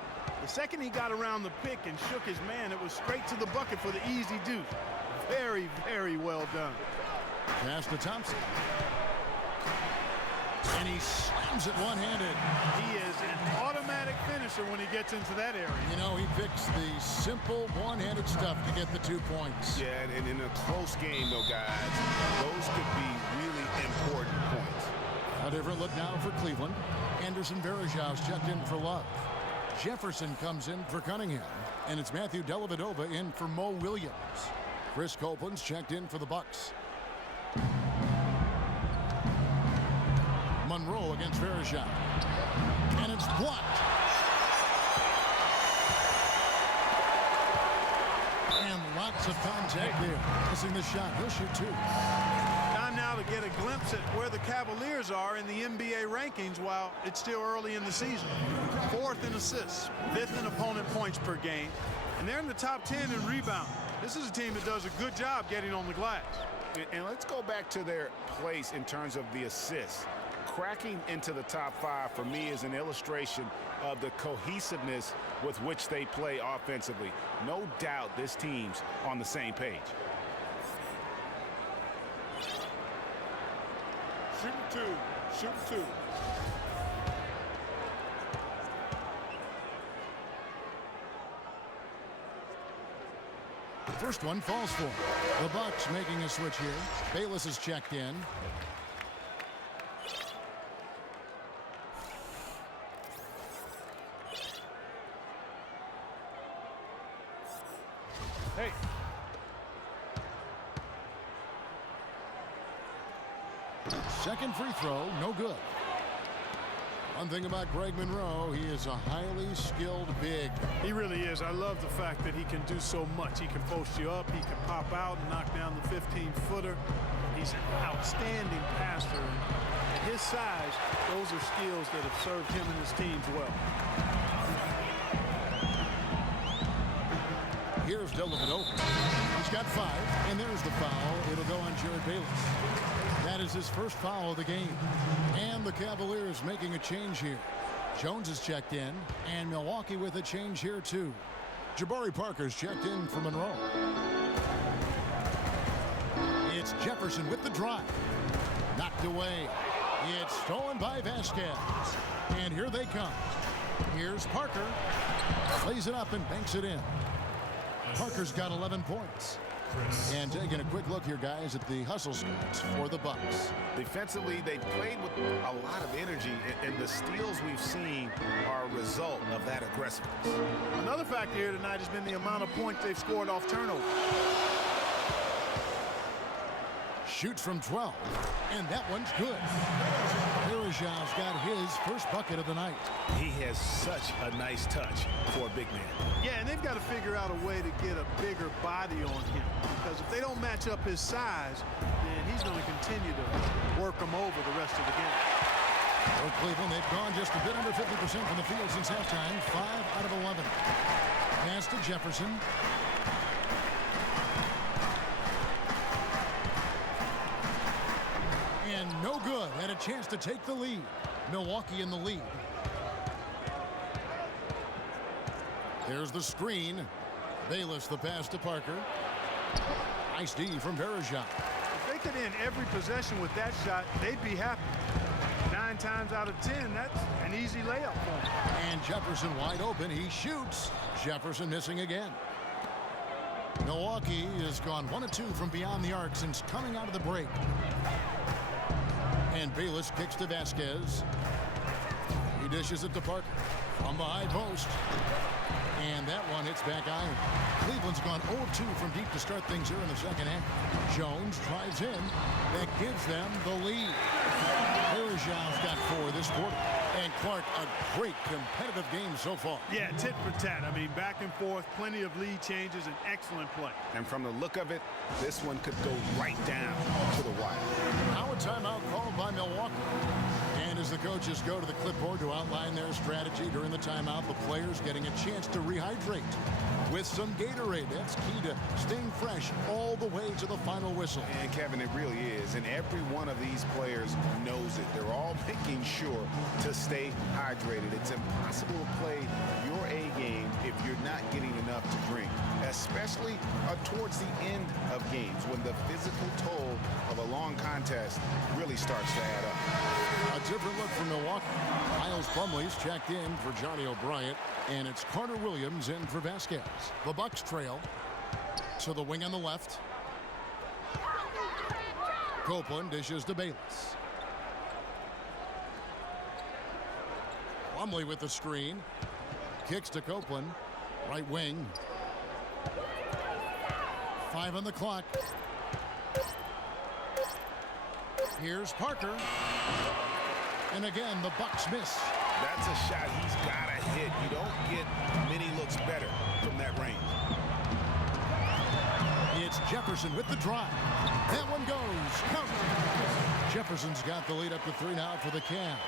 The second he got around the pick and shook his man, it was straight to the bucket for the easy deuce. Very, very well done. Pass to Thompson. And he slams it one-handed. He is an automatic finisher when he gets into that area. You know, he picks the simple one-handed stuff to get the 2 points. Yeah, and in a close game, though, guys, those could be really important points. A different look now for Cleveland. Anderson Varejão's checked in for Love. Jefferson comes in for Cunningham. And it's Matthew Dellavedova in for Mo Williams. Chris Copeland's checked in for the Bucks. Monroe against Varejão. And it's blocked. And lots of contact there. Missing the shot. He'll shoot 2. Time now to get a glimpse at where the Cavaliers are in the NBA rankings while it's still early in the season. 4th in assists, 5th in opponent points per game, and they're in the top 10 in rebound. This is a team that does a good job getting on the glass. And let's go back to their place in terms of the assists. Cracking into the top 5 for me is an illustration of the cohesiveness with which they play offensively. No doubt this team's on the same page. Shoot 2. Shoot 2. The first one falls for him. The Bucks making a switch here. Bayless is checked in. Hey. Second free throw, no good. One thing about Greg Monroe, he is a highly skilled big. He really is. I love the fact that he can do so much. He can post you up, he can pop out and knock down the 15-footer. He's an outstanding passer. At his size, those are skills that have served him and his teams well. Here's Dellavedova. He's got 5, and there's the foul. It'll go on Jared Bayless. That is his first foul of the game. And the Cavaliers making a change here. Jones is checked in, and Milwaukee with a change here too. Jabari Parker's checked in for Monroe. It's Jefferson with the drive. Knocked away. It's stolen by Vasquez. And here they come. Here's Parker. Lays it up and banks it in. Parker's got 11 points. And taking a quick look here, guys, at the hustle stats for the Bucks. Defensively, they played with a lot of energy, and the steals we've seen are a result of that aggressiveness. Another factor here tonight has been the amount of points they've scored off turnover. Shoots from 12, and that one's good. Bergeron's got his first bucket of the night. He has such a nice touch for a big man. Yeah, and they've got to figure out a way to get a bigger body on him, because if they don't match up his size, then he's going to continue to work them over the rest of the game. For Cleveland, they've gone just a bit under 50% from the field since halftime, 5 out of 11. Pass to Jefferson. And no good. Had a chance to take the lead. Milwaukee in the lead. There's the screen. Bayless the pass to Parker. Nice D from Bergeron. If they could end every possession with that shot, they'd be happy. 9 times out of 10, that's an easy layup for them. And Jefferson wide open. He shoots. Jefferson missing again. Milwaukee has gone 1 of 2 from beyond the arc since coming out of the break. And Bayless kicks to Vasquez. He dishes it to Parker from the high post. And that one hits back iron. Cleveland's gone 0-2 from deep to start things here in the second half. Jones drives in. That gives them the lead. Bergeron's got 4 this quarter. And Clark, a great competitive game so far. Yeah, tit for tat. I mean, back and forth, plenty of lead changes, and excellent play. And from the look of it, this one could go right down to the wire. Now a timeout called by Milwaukee. And as the coaches go to the clipboard to outline their strategy during the timeout, the players getting a chance to rehydrate with some Gatorade. That's key to staying fresh all the way to the final whistle. And Kevin, it really is. And every one of these players knows it. They're all making sure to stay hydrated. It's impossible to play your A game if you're not getting enough to drink, especially towards the end of games when the physical toll of a long contest really starts to add up. A different look from Milwaukee. Miles Plumlee's checked in for Johnny O'Brien, and it's Carter Williams in for Vasquez. The Bucks trail to the wing on the left. Copeland dishes to Bayless. Plumlee with the screen. Kicks to Copeland. Right wing. 5 on the clock. Here's Parker. And again, the Bucks miss. That's a shot he's got to hit. You don't get many looks better from that range. It's Jefferson with the drive. That one goes. Count. Jefferson's got the lead up to 3 now for the Cavs.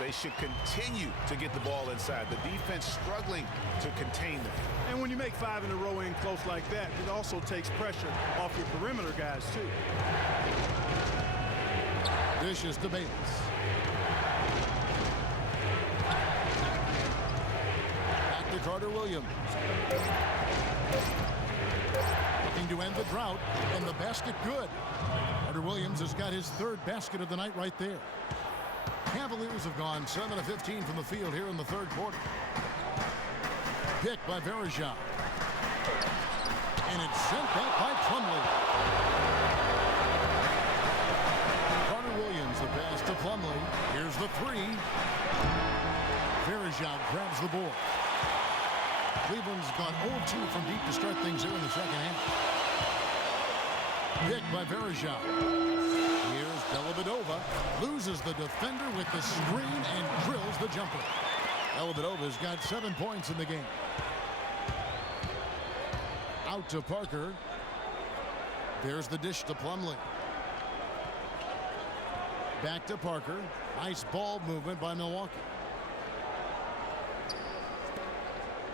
They should continue to get the ball inside. The defense struggling to contain them. And when you make 5 in a row in close like that, it also takes pressure off your perimeter guys, too. Dishes to Bayless. Back to Carter Williams. Looking to end the drought, and the basket good. Carter Williams has got his 3rd basket of the night right there. Cavaliers have gone 7 of 15 from the field here in the 3rd quarter. Picked by Bergeron. And it's sent back by Plumlee. Carter Williams, the pass to Plumlee. Here's the 3. Bergeron grabs the board. Cleveland's gone 0-2 from deep to start things here in the second half. Picked by Bergeron. Here's Dellavedova. Loses the defender with the screen and drills the jumper. Dellavedova's got 7 points in the game. Out to Parker. There's the dish to Plumlee. Back to Parker. Nice ball movement by Milwaukee.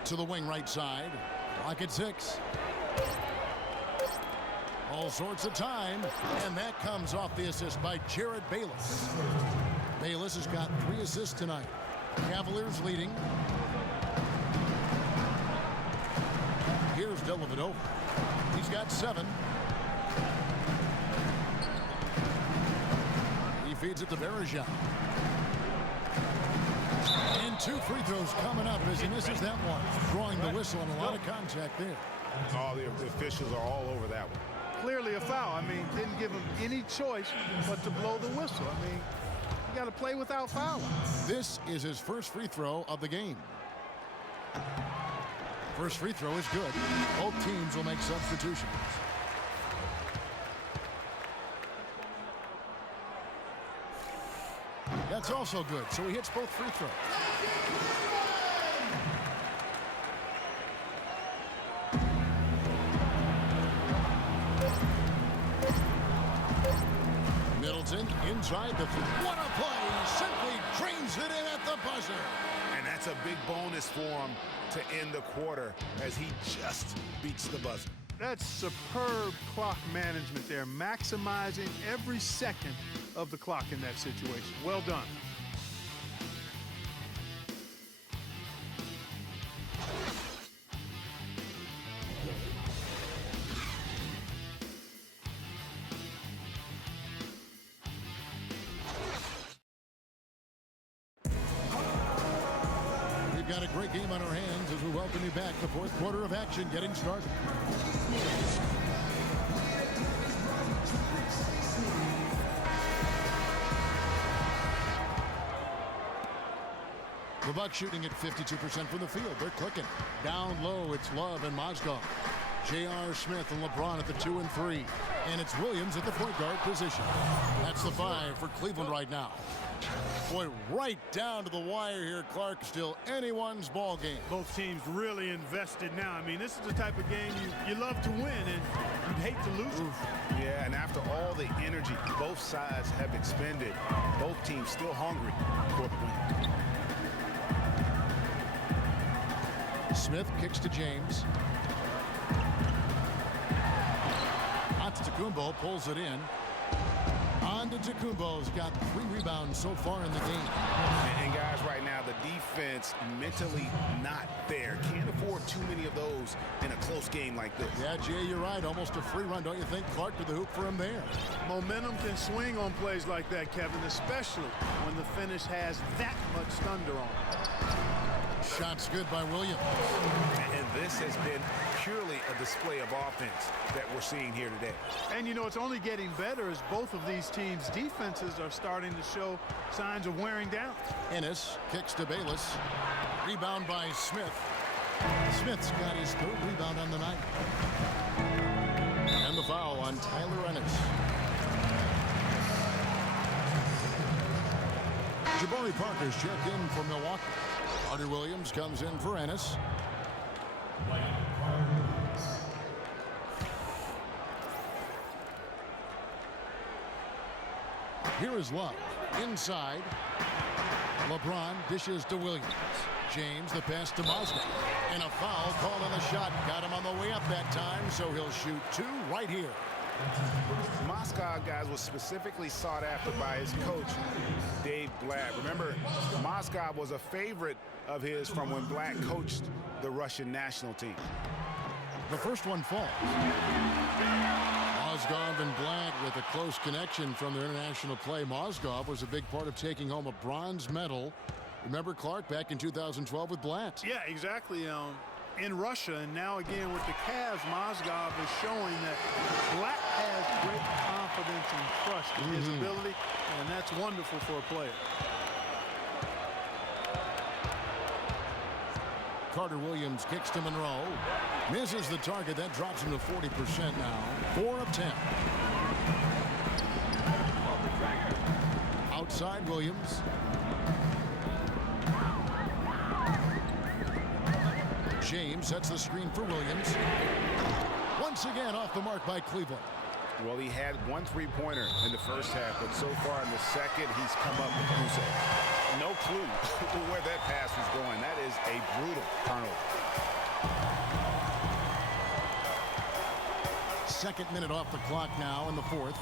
To the wing right side. Clock at 6. All sorts of time, and that comes off the assist by Jared Bayless. Bayless has got 3 assists tonight. Cavaliers leading. Here's Dellavedova. He's got 7. He feeds it to Bergeron. And 2 free throws coming up as he misses that one. Drawing the whistle and a lot of contact there. All the officials are all over that one. Clearly a foul. I mean, didn't give him any choice but to blow the whistle. I mean, you got to play without fouling. This is his first free throw of the game. First free throw is good. Both teams will make substitutions. That's also good, so he hits both free throws. Middleton inside the what a play! Simply drains it in at the buzzer. And that's a big bonus for him to end the quarter as he just beats the buzzer. That's superb clock management there, maximizing every second of the clock in that situation. Well done. We've got a great game on our hands as we welcome you back. The fourth quarter of action getting started. The Bucks shooting at 52% from the field. They're clicking. Down low, it's Love and Mozgov. J.R. Smith and LeBron at the 2 and 3. And it's Williams at the point guard position. That's the 5 for Cleveland right now. Boy, right down to the wire here, Clark. Still anyone's ball game. Both teams really invested now. I mean, this is the type of game you love to win, and you'd hate to lose it. Yeah, and after all the energy both sides have expended, both teams still hungry for the win. Smith kicks to James. Antetokounmpo pulls it in. Antetokounmpo's got 3 rebounds so far in the game. And guys, right now, the defense mentally not there. Can't afford too many of those in a close game like this. Yeah, Jay, you're right. Almost a free run, don't you think? Clark to the hoop for him there. Momentum can swing on plays like that, Kevin, especially when the finish has that much thunder on it. Shots good by Williams. And this has been purely a display of offense that we're seeing here today. And, you know, it's only getting better as both of these teams' defenses are starting to show signs of wearing down. Ennis kicks to Bayless. Rebound by Smith. Smith's got his 3rd rebound on the night. And the foul on Tyler Ennis. Jabari Parker's checked in for Milwaukee. Carter Williams comes in for Ennis. Here is Love. Inside. LeBron dishes to Williams. James, the pass to Mozgov. And a foul called on the shot. Got him on the way up that time, so he'll shoot 2 right here. Mozgov, guys, was specifically sought after by his coach, Dave Blatt. Remember, Mozgov was a favorite of his from when Blatt coached the Russian national team. The first one falls. Mozgov and Blatt with a close connection from their international play. Mozgov was a big part of taking home a bronze medal. Remember, Clark, back in 2012 with Blatt. Yeah, exactly. In Russia, and now again with the Cavs, Mozgov is showing that Blatt has great confidence and trust in his ability, and that's wonderful for a player. Carter Williams kicks to Monroe. Misses the target. That drops him to 40% now. 4 of 10. Outside Williams. James sets the screen for Williams. Once again off the mark by Cleveland. Well, he had 1 3-pointer in the first half, but so far in the second, he's come up with goose egg. No clue where that pass was going. That is a brutal turnover. Second minute off the clock now in the 4th.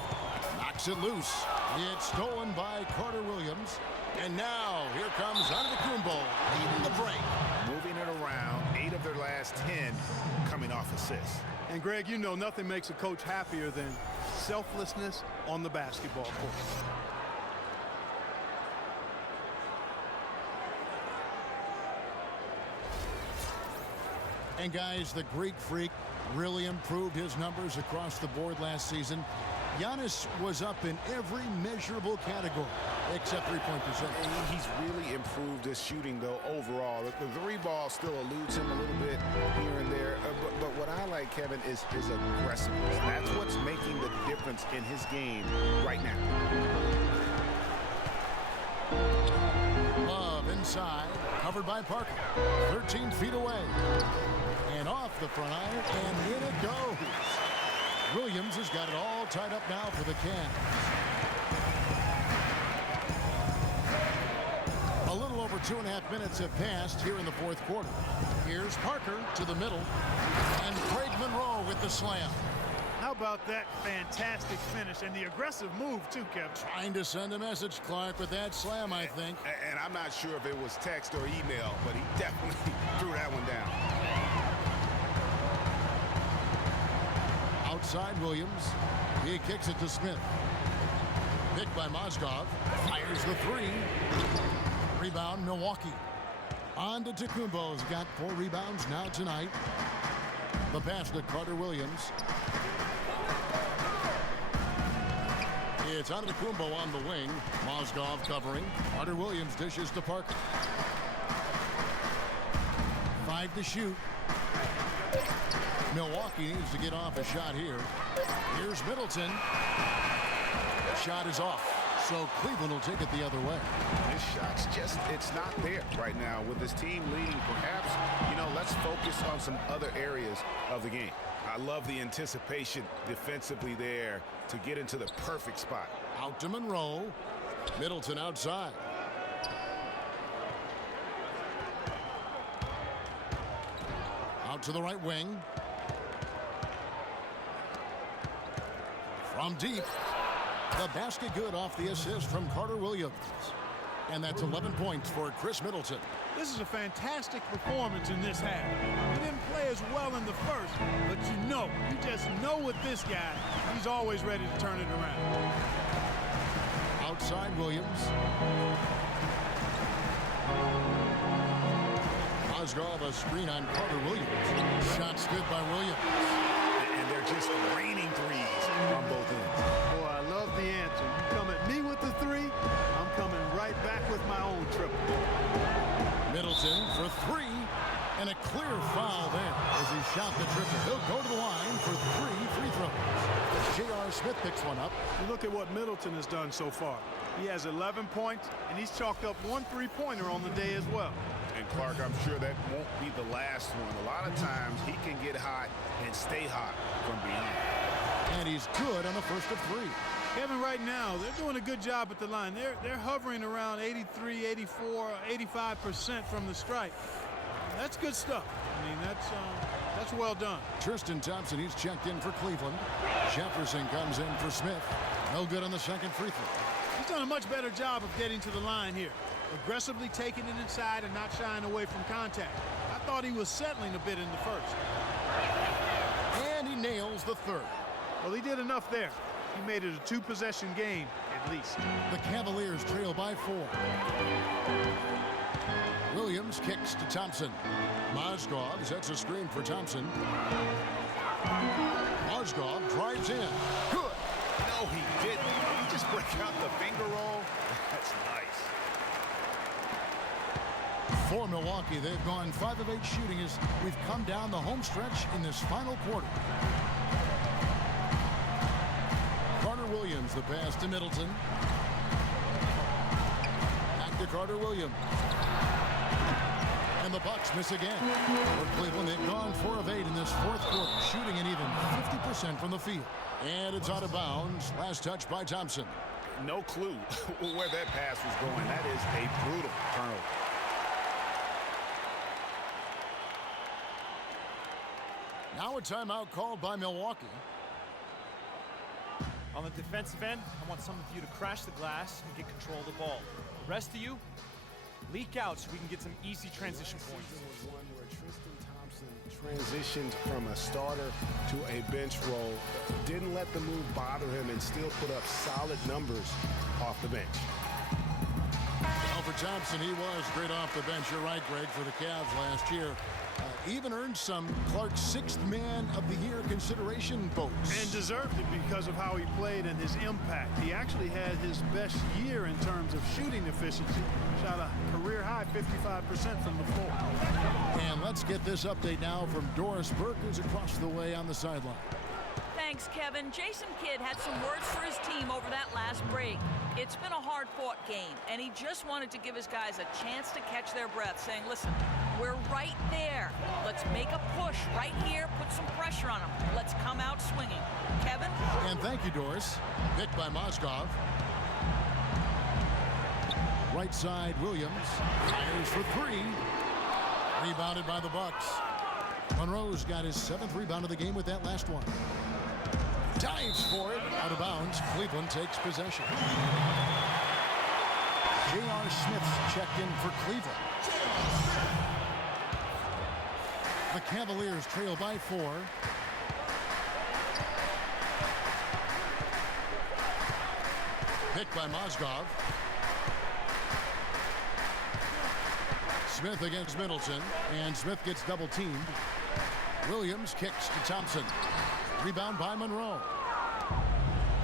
Knocks it loose. It's stolen by Carter Williams. And now, here comes Antetokounmpo leading the break. Moving it around, 8 of their last 10 coming off assists. And Greg, you know nothing makes a coach happier than selflessness on the basketball court. And guys, the Greek Freak really improved his numbers across the board last season. Giannis was up in every measurable category except three-point percentage. He's really improved his shooting, though, overall. The three ball still eludes him a little bit here and there. But what I like, Kevin, is his aggressiveness. That's what's making the difference in his game right now. Love inside, covered by Parker. 13 feet away. And off the front iron, and in it goes. Williams has got it all tied up now for the Cavs. A little over 2.5 minutes have passed here in the fourth quarter. Here's Parker to the middle, and Craig Monroe with the slam. How about that fantastic finish and the aggressive move, too, Kevin? Trying to send a message, Clark, with that slam, I think. And I'm not sure if it was text or email, but he definitely threw that one down. Outside Williams. He kicks it to Smith. Picked by Mozgov. Fires the three. Rebound, Milwaukee. On to Antetokounmpo's got 4 rebounds now tonight. The pass to Carter Williams. It's Antetokounmpo on the wing. Mozgov covering. Carter Williams dishes to Parker. 5 to shoot. Milwaukee needs to get off a shot here. Here's Middleton. Shot is off. So Cleveland will take it the other way. His shot's just, it's not there right now. With his team leading, perhaps, let's focus on some other areas of the game. I love the anticipation defensively there to get into the perfect spot. Out to Monroe. Middleton outside. Out to the right wing. From deep. The basket good off the assist from Carter Williams. And that's 11 points for Chris Middleton. This is a fantastic performance in this half. He didn't play as well in the first, but you just know with this guy, he's always ready to turn it around. Outside Williams. Mozgov a screen on Carter Williams. Shots good by Williams. And they're just raining threes on both ends. Boy, I love the answer. You come at me with the three, I'm coming right back with my own triple. Middleton for 3, and a clear foul there as he shot the triple. He'll go to the line for 3 free throws. J.R. Smith picks one up. You look at what Middleton has done so far. He has 11 points, and he's chalked up 1 3-pointer on the day as well. And Clark, I'm sure that won't be the last one. A lot of times he can get hot and stay hot from beyond. And he's good on the first of 3. Kevin, right now, they're doing a good job at the line. They're hovering around 83, 84, 85% from the stripe. That's good stuff. I mean, that's well done. Tristan Thompson, he's checked in for Cleveland. Jefferson comes in for Smith. No good on the second free throw. He's done a much better job of getting to the line here. Aggressively taking it inside and not shying away from contact. I thought he was settling a bit in the first. And he nails the third. Well, he did enough there. He made it a 2-possession game, at least. The Cavaliers trail by 4. Williams kicks to Thompson. Mozgov sets a screen for Thompson. Mozgov drives in. Good. No, he didn't. Did he just break out the finger roll? That's nice. For Milwaukee, they've gone 5 of 8 shooting as we've come down the home stretch in this final quarter. Carter Williams, the pass to Middleton. Back to Carter Williams. And the Bucks miss again. For Cleveland, they've gone 4 of 8 in this fourth quarter, shooting an even 50% from the field. And it's out of bounds. Last touch by Thompson. No clue where that pass was going. That is a brutal turnover. Now a timeout called by Milwaukee. On the defensive end, I want some of you to crash the glass and get control of the ball. Rest of you, leak out so we can get some easy transition points. One where Tristan Thompson transitioned from a starter to a bench role, didn't let the move bother him, and still put up solid numbers off the bench. Well, for Thompson, he was great off the bench. You're right, Greg, for the Cavs last year. Even earned some Clark's sixth man of the year consideration votes. And deserved it because of how he played and his impact. He actually had his best year in terms of shooting efficiency. Shot a career high 55% from the floor. And let's get this update now from Doris Burke, who's across the way on the sideline. Thanks, Kevin. Jason Kidd had some words for his team over that last break. It's been a hard-fought game, and he just wanted to give his guys a chance to catch their breath, saying, listen, we're right there. Let's make a push right here, put some pressure on them. Let's come out swinging. Kevin? And thank you, Doris. Picked by Mozgov. Right side, Williams. Fires for three. Rebounded by the Bucks. Monroe's got his 7th rebound of the game with that last one. Dives for it. Out of bounds. Cleveland takes possession. J.R. Smith's checked in for Cleveland. The Cavaliers trail by 4. Picked by Mozgov. Smith against Middleton, and Smith gets double teamed. Williams kicks to Thompson. Rebound by Monroe.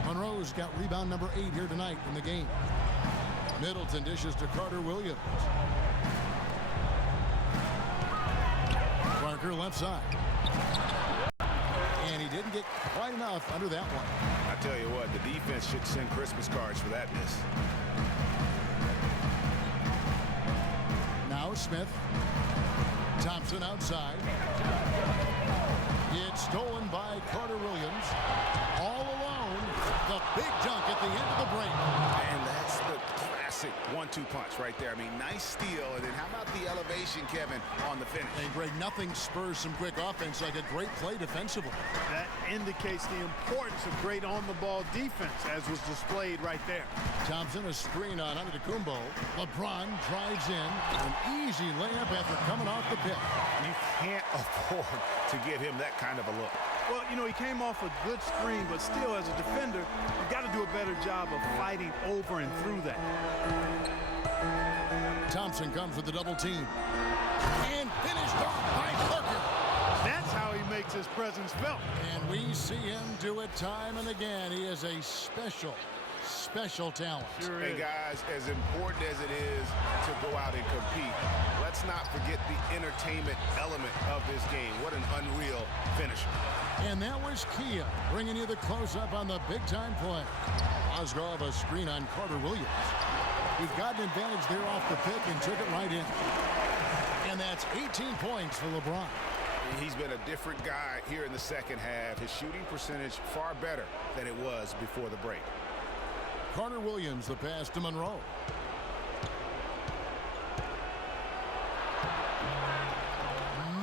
Monroe's got rebound number 8 here tonight in the game. Middleton dishes to Carter Williams. Parker left side. And he didn't get quite enough under that one. I tell you what, the defense should send Christmas cards for that miss. Now Smith. Thompson outside. It's stolen by Carter Williams. All alone. The big dunk at the end of the break. And that's the classic 1-2 punch right there. I mean, nice steal. And then how about the elevation, Kevin, on the finish? And Greg, nothing spurs some quick offense like a great play defensively. That indicates the importance of great on-the-ball defense, as was displayed right there. Thompson, a screen on Antetokounmpo. LeBron drives in. An easy layup after coming off the pick. You can't afford to give him that kind of a look. Well, you know, he came off a good screen, but still, as a defender, you've got to do a better job of fighting over and through that. Thompson comes with the double team. And finished off by Parker. That's how he makes his presence felt. And we see him do it time and again. He is a special talent. Sure Hey, is. guys, as important as it is to go out and compete, let's not forget the entertainment element of this game. What an unreal finisher. And that was Kia bringing you the close-up on the big-time play. Mozgov a screen on Carter Williams. He's got an advantage there off the pick and took it right in. And that's 18 points for LeBron. He's been a different guy here in the second half. His shooting percentage far better than it was before the break. Carter Williams, the pass to Monroe.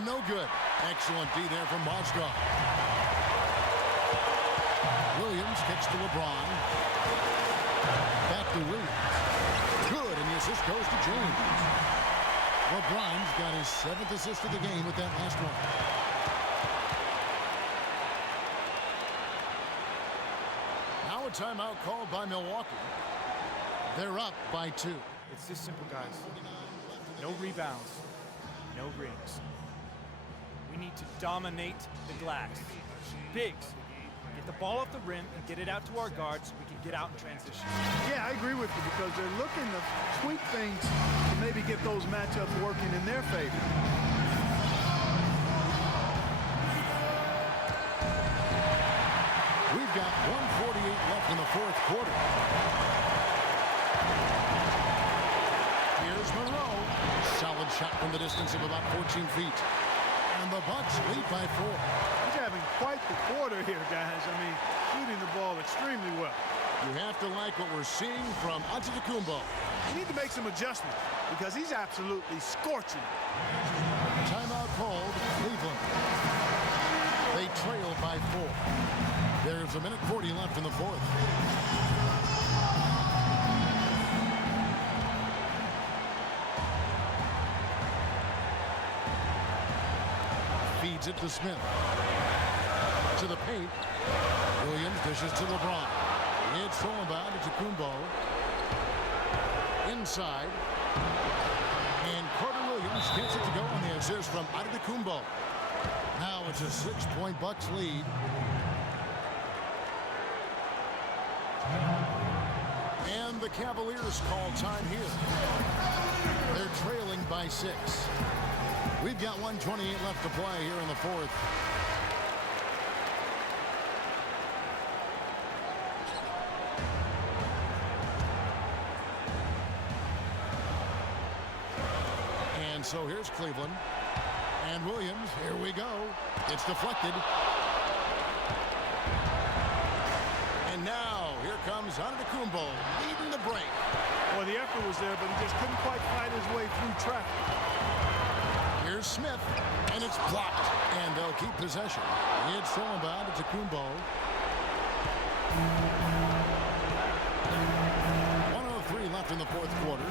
No good. Excellent D there from Mozgov. Williams kicks to LeBron. Back to Williams. Good, and the assist goes to James. LeBron's got his 7th assist of the game with that last one. Now a timeout called by Milwaukee. They're up by 2. It's this simple, guys. No rebounds, no rings. We need to dominate the glass. Bigs, get the ball off the rim and get it out to our guards so we can get out in transition. Yeah, I agree with you because they're looking to tweak things to maybe get those matchups working in their favor. We've got 1:48 left in the 4th quarter. Here's Monroe. Solid shot from the distance of about 14 feet. And the Bucks lead by 4. He's having quite the quarter here, guys. I mean, shooting the ball extremely well. You have to like what we're seeing from Antetokounmpo. You need to make some adjustments because he's absolutely scorching. Timeout called Cleveland. They trail by 4. There's 1:40 left in the 4th. Feeds it to Smith. To the paint. Williams dishes to LeBron. It's thrown by to Kumbo. Inside. And Carter Williams gets it to go on the assist from Kumbo. Now it's a 6-point Bucks lead. And the Cavaliers call time here. They're trailing by 6. We've got 1:28 left to play here in the fourth. And so here's Cleveland. And Williams, here we go. It's deflected. And now, here comes Kumbo leading the break. Well, the effort was there, but he just couldn't quite fight his way through traffic. Here's Smith, and it's blocked. And they'll keep possession. It's thrown by to Kumbo. 1:03 left in the fourth quarter.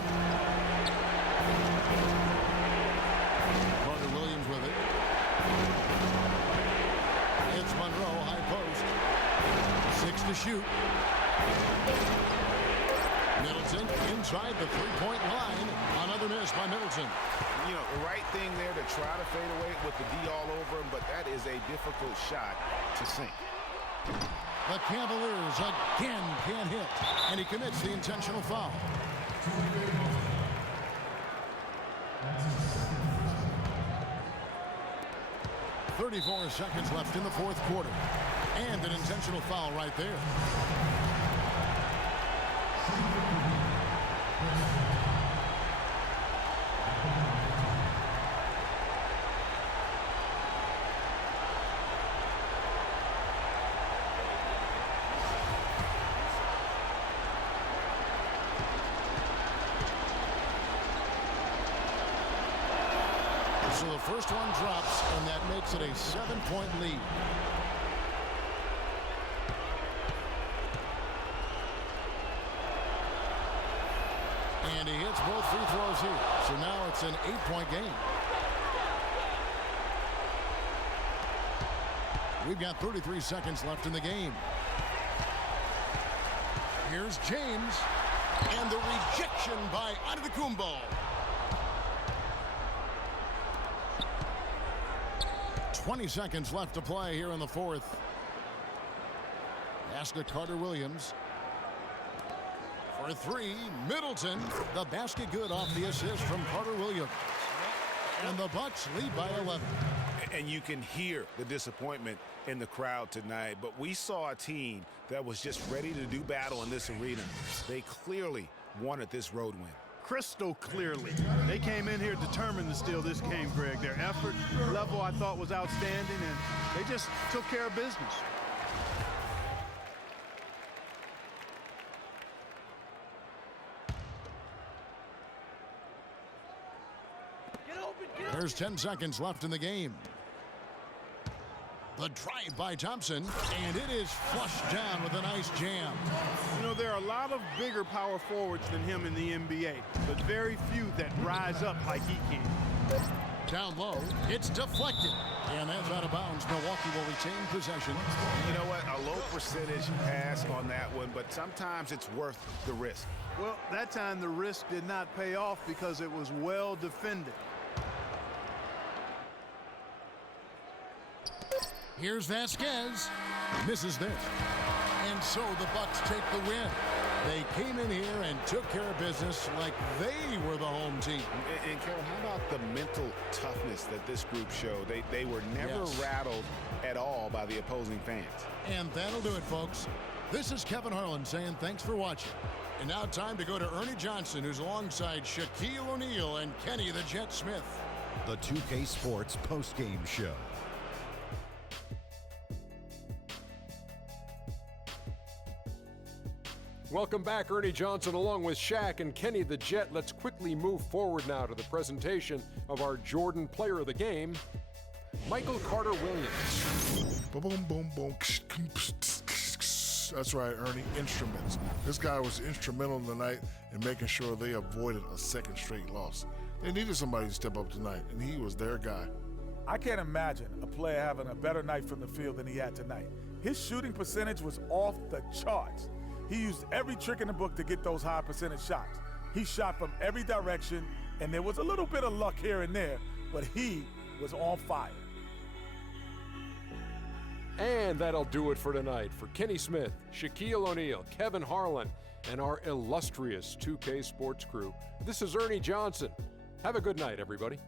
Carter Williams with it. It's Monroe, high post. 6 to shoot. Middleton inside the three-point line. Another miss by Middleton. You know, the right thing there to try to fade away with the D all over him, but that is a difficult shot to sink. The Cavaliers again can't hit, and he commits the intentional foul. 34 seconds left in the fourth quarter. And an intentional foul right there. So the first one drops, and that makes it a 7-point lead. And he hits both free throws here. So now it's an 8-point game. We've got 33 seconds left in the game. Here's James. And the rejection by Antetokounmpo. 20 seconds left to play here in the fourth. Pass to Carter Williams. For three, Middleton. The basket good off the assist from Carter Williams. And the Bucks lead by 11. And you can hear the disappointment in the crowd tonight. But we saw a team that was just ready to do battle in this arena. They clearly wanted this road win. Crystal clearly. They came in here determined to steal this game, Greg. Their effort level, I thought, was outstanding, and they just took care of business. There's 10 seconds left in the game. The drive by Thompson, and it is flushed down with a nice jam. You know, there are a lot of bigger power forwards than him in the NBA, but very few that rise up like he can. Down low, it's deflected. And that's out of bounds. Milwaukee will retain possession. You know what? A low percentage pass on that one, but sometimes it's worth the risk. Well, that time the risk did not pay off because it was well defended. Here's Vasquez. Misses this. And so the Bucks take the win. They came in here and took care of business like they were the home team. And Carol, how about the mental toughness that this group showed? They were never rattled at all by the opposing fans. And that'll do it, folks. This is Kevin Harlan saying thanks for watching. And now time to go to Ernie Johnson, who's alongside Shaquille O'Neal and Kenny the Jet Smith. The 2K Sports postgame show. Welcome back, Ernie Johnson, along with Shaq and Kenny the Jet. Let's quickly move forward now to the presentation of our Jordan Player of the Game, Michael Carter Williams. Boom, boom, boom. That's right, Ernie. Instruments. This guy was instrumental tonight in making sure they avoided a second straight loss. They needed somebody to step up tonight, and he was their guy. I can't imagine a player having a better night from the field than he had tonight. His shooting percentage was off the charts. He used every trick in the book to get those high percentage shots. He shot from every direction, and there was a little bit of luck here and there, but he was on fire. And that'll do it for tonight. For Kenny Smith, Shaquille O'Neal, Kevin Harlan, and our illustrious 2K Sports crew, this is Ernie Johnson. Have a good night, everybody.